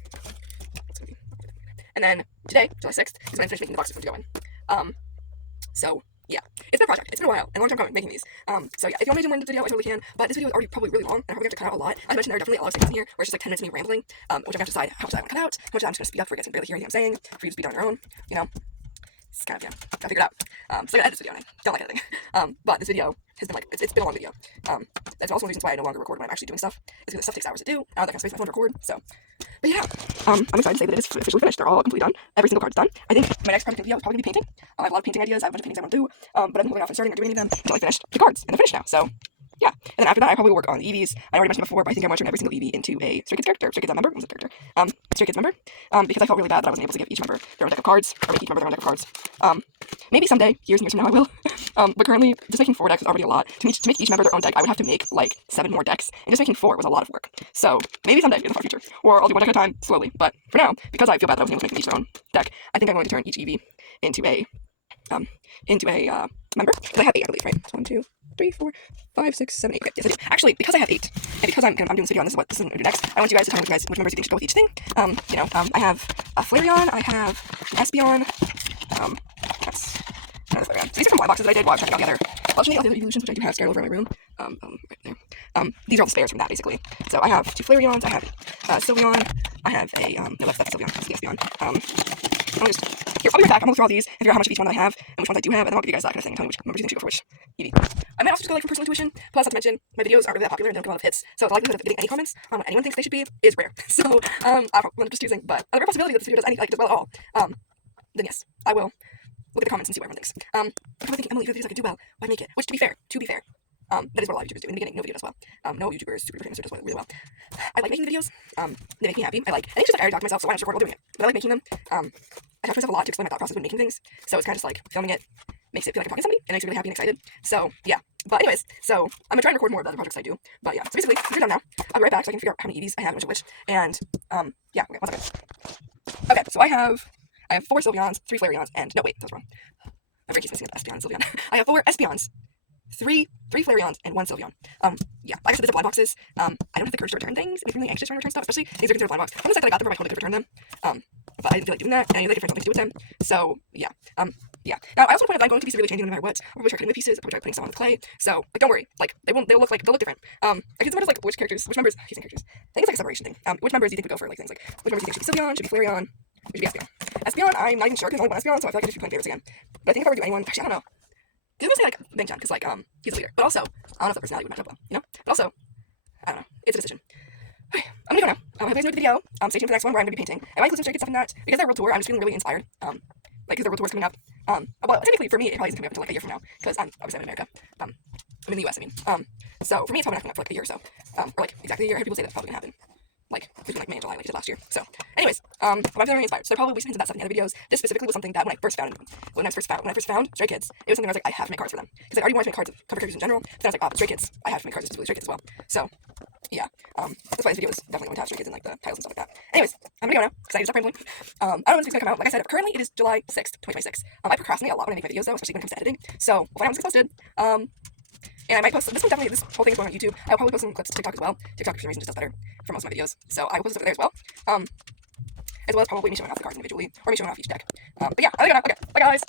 And then today, July 6th, is when I finished making the boxes for to go in. So yeah, it's been a project. It's been a while and a long time coming making these. So yeah, if you want me to do more in the video, I totally can. But this video is already probably really long, and I'm probably going to cut out a lot. I mentioned there are definitely a lot of things in here where it's just like 10 minutes of me rambling, which I'm going to decide how much I want to cut out, how much I'm just going to speed up for you guys to barely hear anything I'm saying, for you to speed on your own, It's kind of, gotta figure it out. So I gotta edit this video, and I don't like editing. But this video has been like, it's been a long video. That's also one of the reasons why I no longer record when I'm actually doing stuff, is because stuff takes hours to do. I don't have space on my phone to record, so. But yeah, I'm excited to say that it is officially finished. They're all completely done. Every single card's done. I think my next project video is probably going to be painting. I have a lot of painting ideas. I have a bunch of paintings I want to do. But I'm holding off on starting or doing any of them until I finish the cards, and they're finished now. So yeah, and then after that, I probably will work on the EVs. I already mentioned before, but I think I want to turn every single EV into a Stray Kids character, Stray Kids member, was a character, Stray Kids member, because I felt really bad that I wasn't able to give each member their own deck of cards, or make each member their own deck of cards. Maybe someday, years and years from now, I will. But currently, just making 4 decks is already a lot. To make each member their own deck, I would have to make like 7 more decks, and just making 4 was a lot of work. So maybe someday in the far future, or I'll do one deck at a time slowly. But for now, because I feel bad that I wasn't able to make each their own deck, I think I'm going to turn each EV into a member. Because I have 8, I believe, right? 1, 2, 3, 4, 5, 6, 7, 8. Okay, yes, I do. Actually, because I have 8, and because I'm doing this video and this is what I'm going to do next, I want you guys to tell me which members you think should go with each thing. I have a Flareon, I have Espeon, that's another Flareon. So these are from blind boxes that I did while I was trying to get all the other Legendary evolutions, which I do have scattered over in my room. Right there. These are all the spares from that, basically. So I have 2 Flareons, I have Sylveon, I have a, no, that's Sylveon, that's the Espeon. I'll be right back. I'm going to go through all these and figure out how much of each one that I have and which ones I do have, and then I'll give you guys that kind of thing and tell me which members you think should go for which EV. I might also just go like from personal intuition. Plus, not to mention, my videos aren't really that popular and they don't get a lot of hits, so the likelihood of getting any comments on what anyone thinks they should be is rare. So, I'm just choosing, but the rare possibility that this video does anything, like, does well at all, then yes, I will look at the comments and see what everyone thinks. I'm probably thinking, Emily, if there's like a do well, why make it? Which, to be fair, that is what a lot of YouTubers do. In the beginning, no video does well. No YouTubers, super famous, does really well. I like making the videos. They make me happy. I think it's just like I already talked to myself, so why not just record while doing it? But I like making them. I talk to myself a lot to explain my thought process when making things. So it's kind of just like filming it makes it feel like I'm talking to somebody, and it makes me really happy and excited. So yeah. But anyways, so I'm gonna try and record more of the other projects I do. But yeah, so basically, we're done now. I'll be right back so I can figure out how many EVs I have and which of which. And yeah, okay, 1 second. Okay, so I have 4 Sylveons, 3 Flareons, and no wait, that's wrong. I'm keep missing Espeon and Sylveon. I have 4 Espeons, 3 Flareons, and 1 Sylveon. Yeah, like I said, these are blind boxes. I don't have the courage to return things. It makes me really anxious trying to return stuff, especially things are considered blind box. On the site that I got them, I totally could return them. But I didn't feel like doing that, and I knew they different things to do with them. So yeah. yeah. Now, I also want to point out that I'm going to be severely changing them no matter what. I'll probably try cutting away pieces. I'll probably try putting some on the clay. So, like, don't worry. Like, they'll look different. I think it's like, which members, I think it's like a separation thing. Which members do you think would go for, like, things like, which members do you think should be Sylveon, should be Flareon, should be Espeon? Espeon, I'm not even sure, because there's only one Espeon, so I feel like I just be playing favorites again. But I think if I were to do anyone, actually, I don't know. Because I'm gonna say, like, Bang-chan, because, like, he's a leader. But also, I don't know if the personality would match up well, you know? But also, I don't know. It's a decision. Okay, I'm gonna go now. I hope you guys enjoyed the video. Stay tuned for the next one where I'm gonna be painting. I might include some Stray Kids stuff in that. Because they're World Tour, I'm just feeling really inspired. Like, because the World Tour is coming up. Well, technically for me, it probably isn't coming up until like a year from now, because I'm obviously in America. I'm in the US, I mean. So for me, it's probably not coming up for like a year or so. Or like exactly a year. I heard people say that's probably gonna happen. Like between like May and July, like it did last year. So, anyways, but I'm feeling really inspired. So there probably will be some hints of that stuff in the other videos. This specifically was something that when I first found Stray Kids, it was something I was like, I have to make cards for them, because I already wanted to make cards of cover characters in general. But then I was like, oh, but Stray Kids, I have to make cards specifically Stray Kids as well. So, yeah, that's why this video is definitely going to have Stray Kids in like the titles and stuff like that. Anyways, I'm gonna go now because I need to stop rambling. I don't know when this video's gonna come out. Like I said, currently it is July 6th, 2026. I procrastinate a lot when I make my videos though, especially when it comes to editing. So we'll find out when this gets posted. And I might post this whole thing is going on YouTube. I'll probably post some clips to TikTok as well. TikTok for some reason just does better for most of my videos, so I will post stuff there as well. As well as probably me showing off the cards individually, or me showing off each deck. But yeah, I'm gonna go now. Okay, bye guys.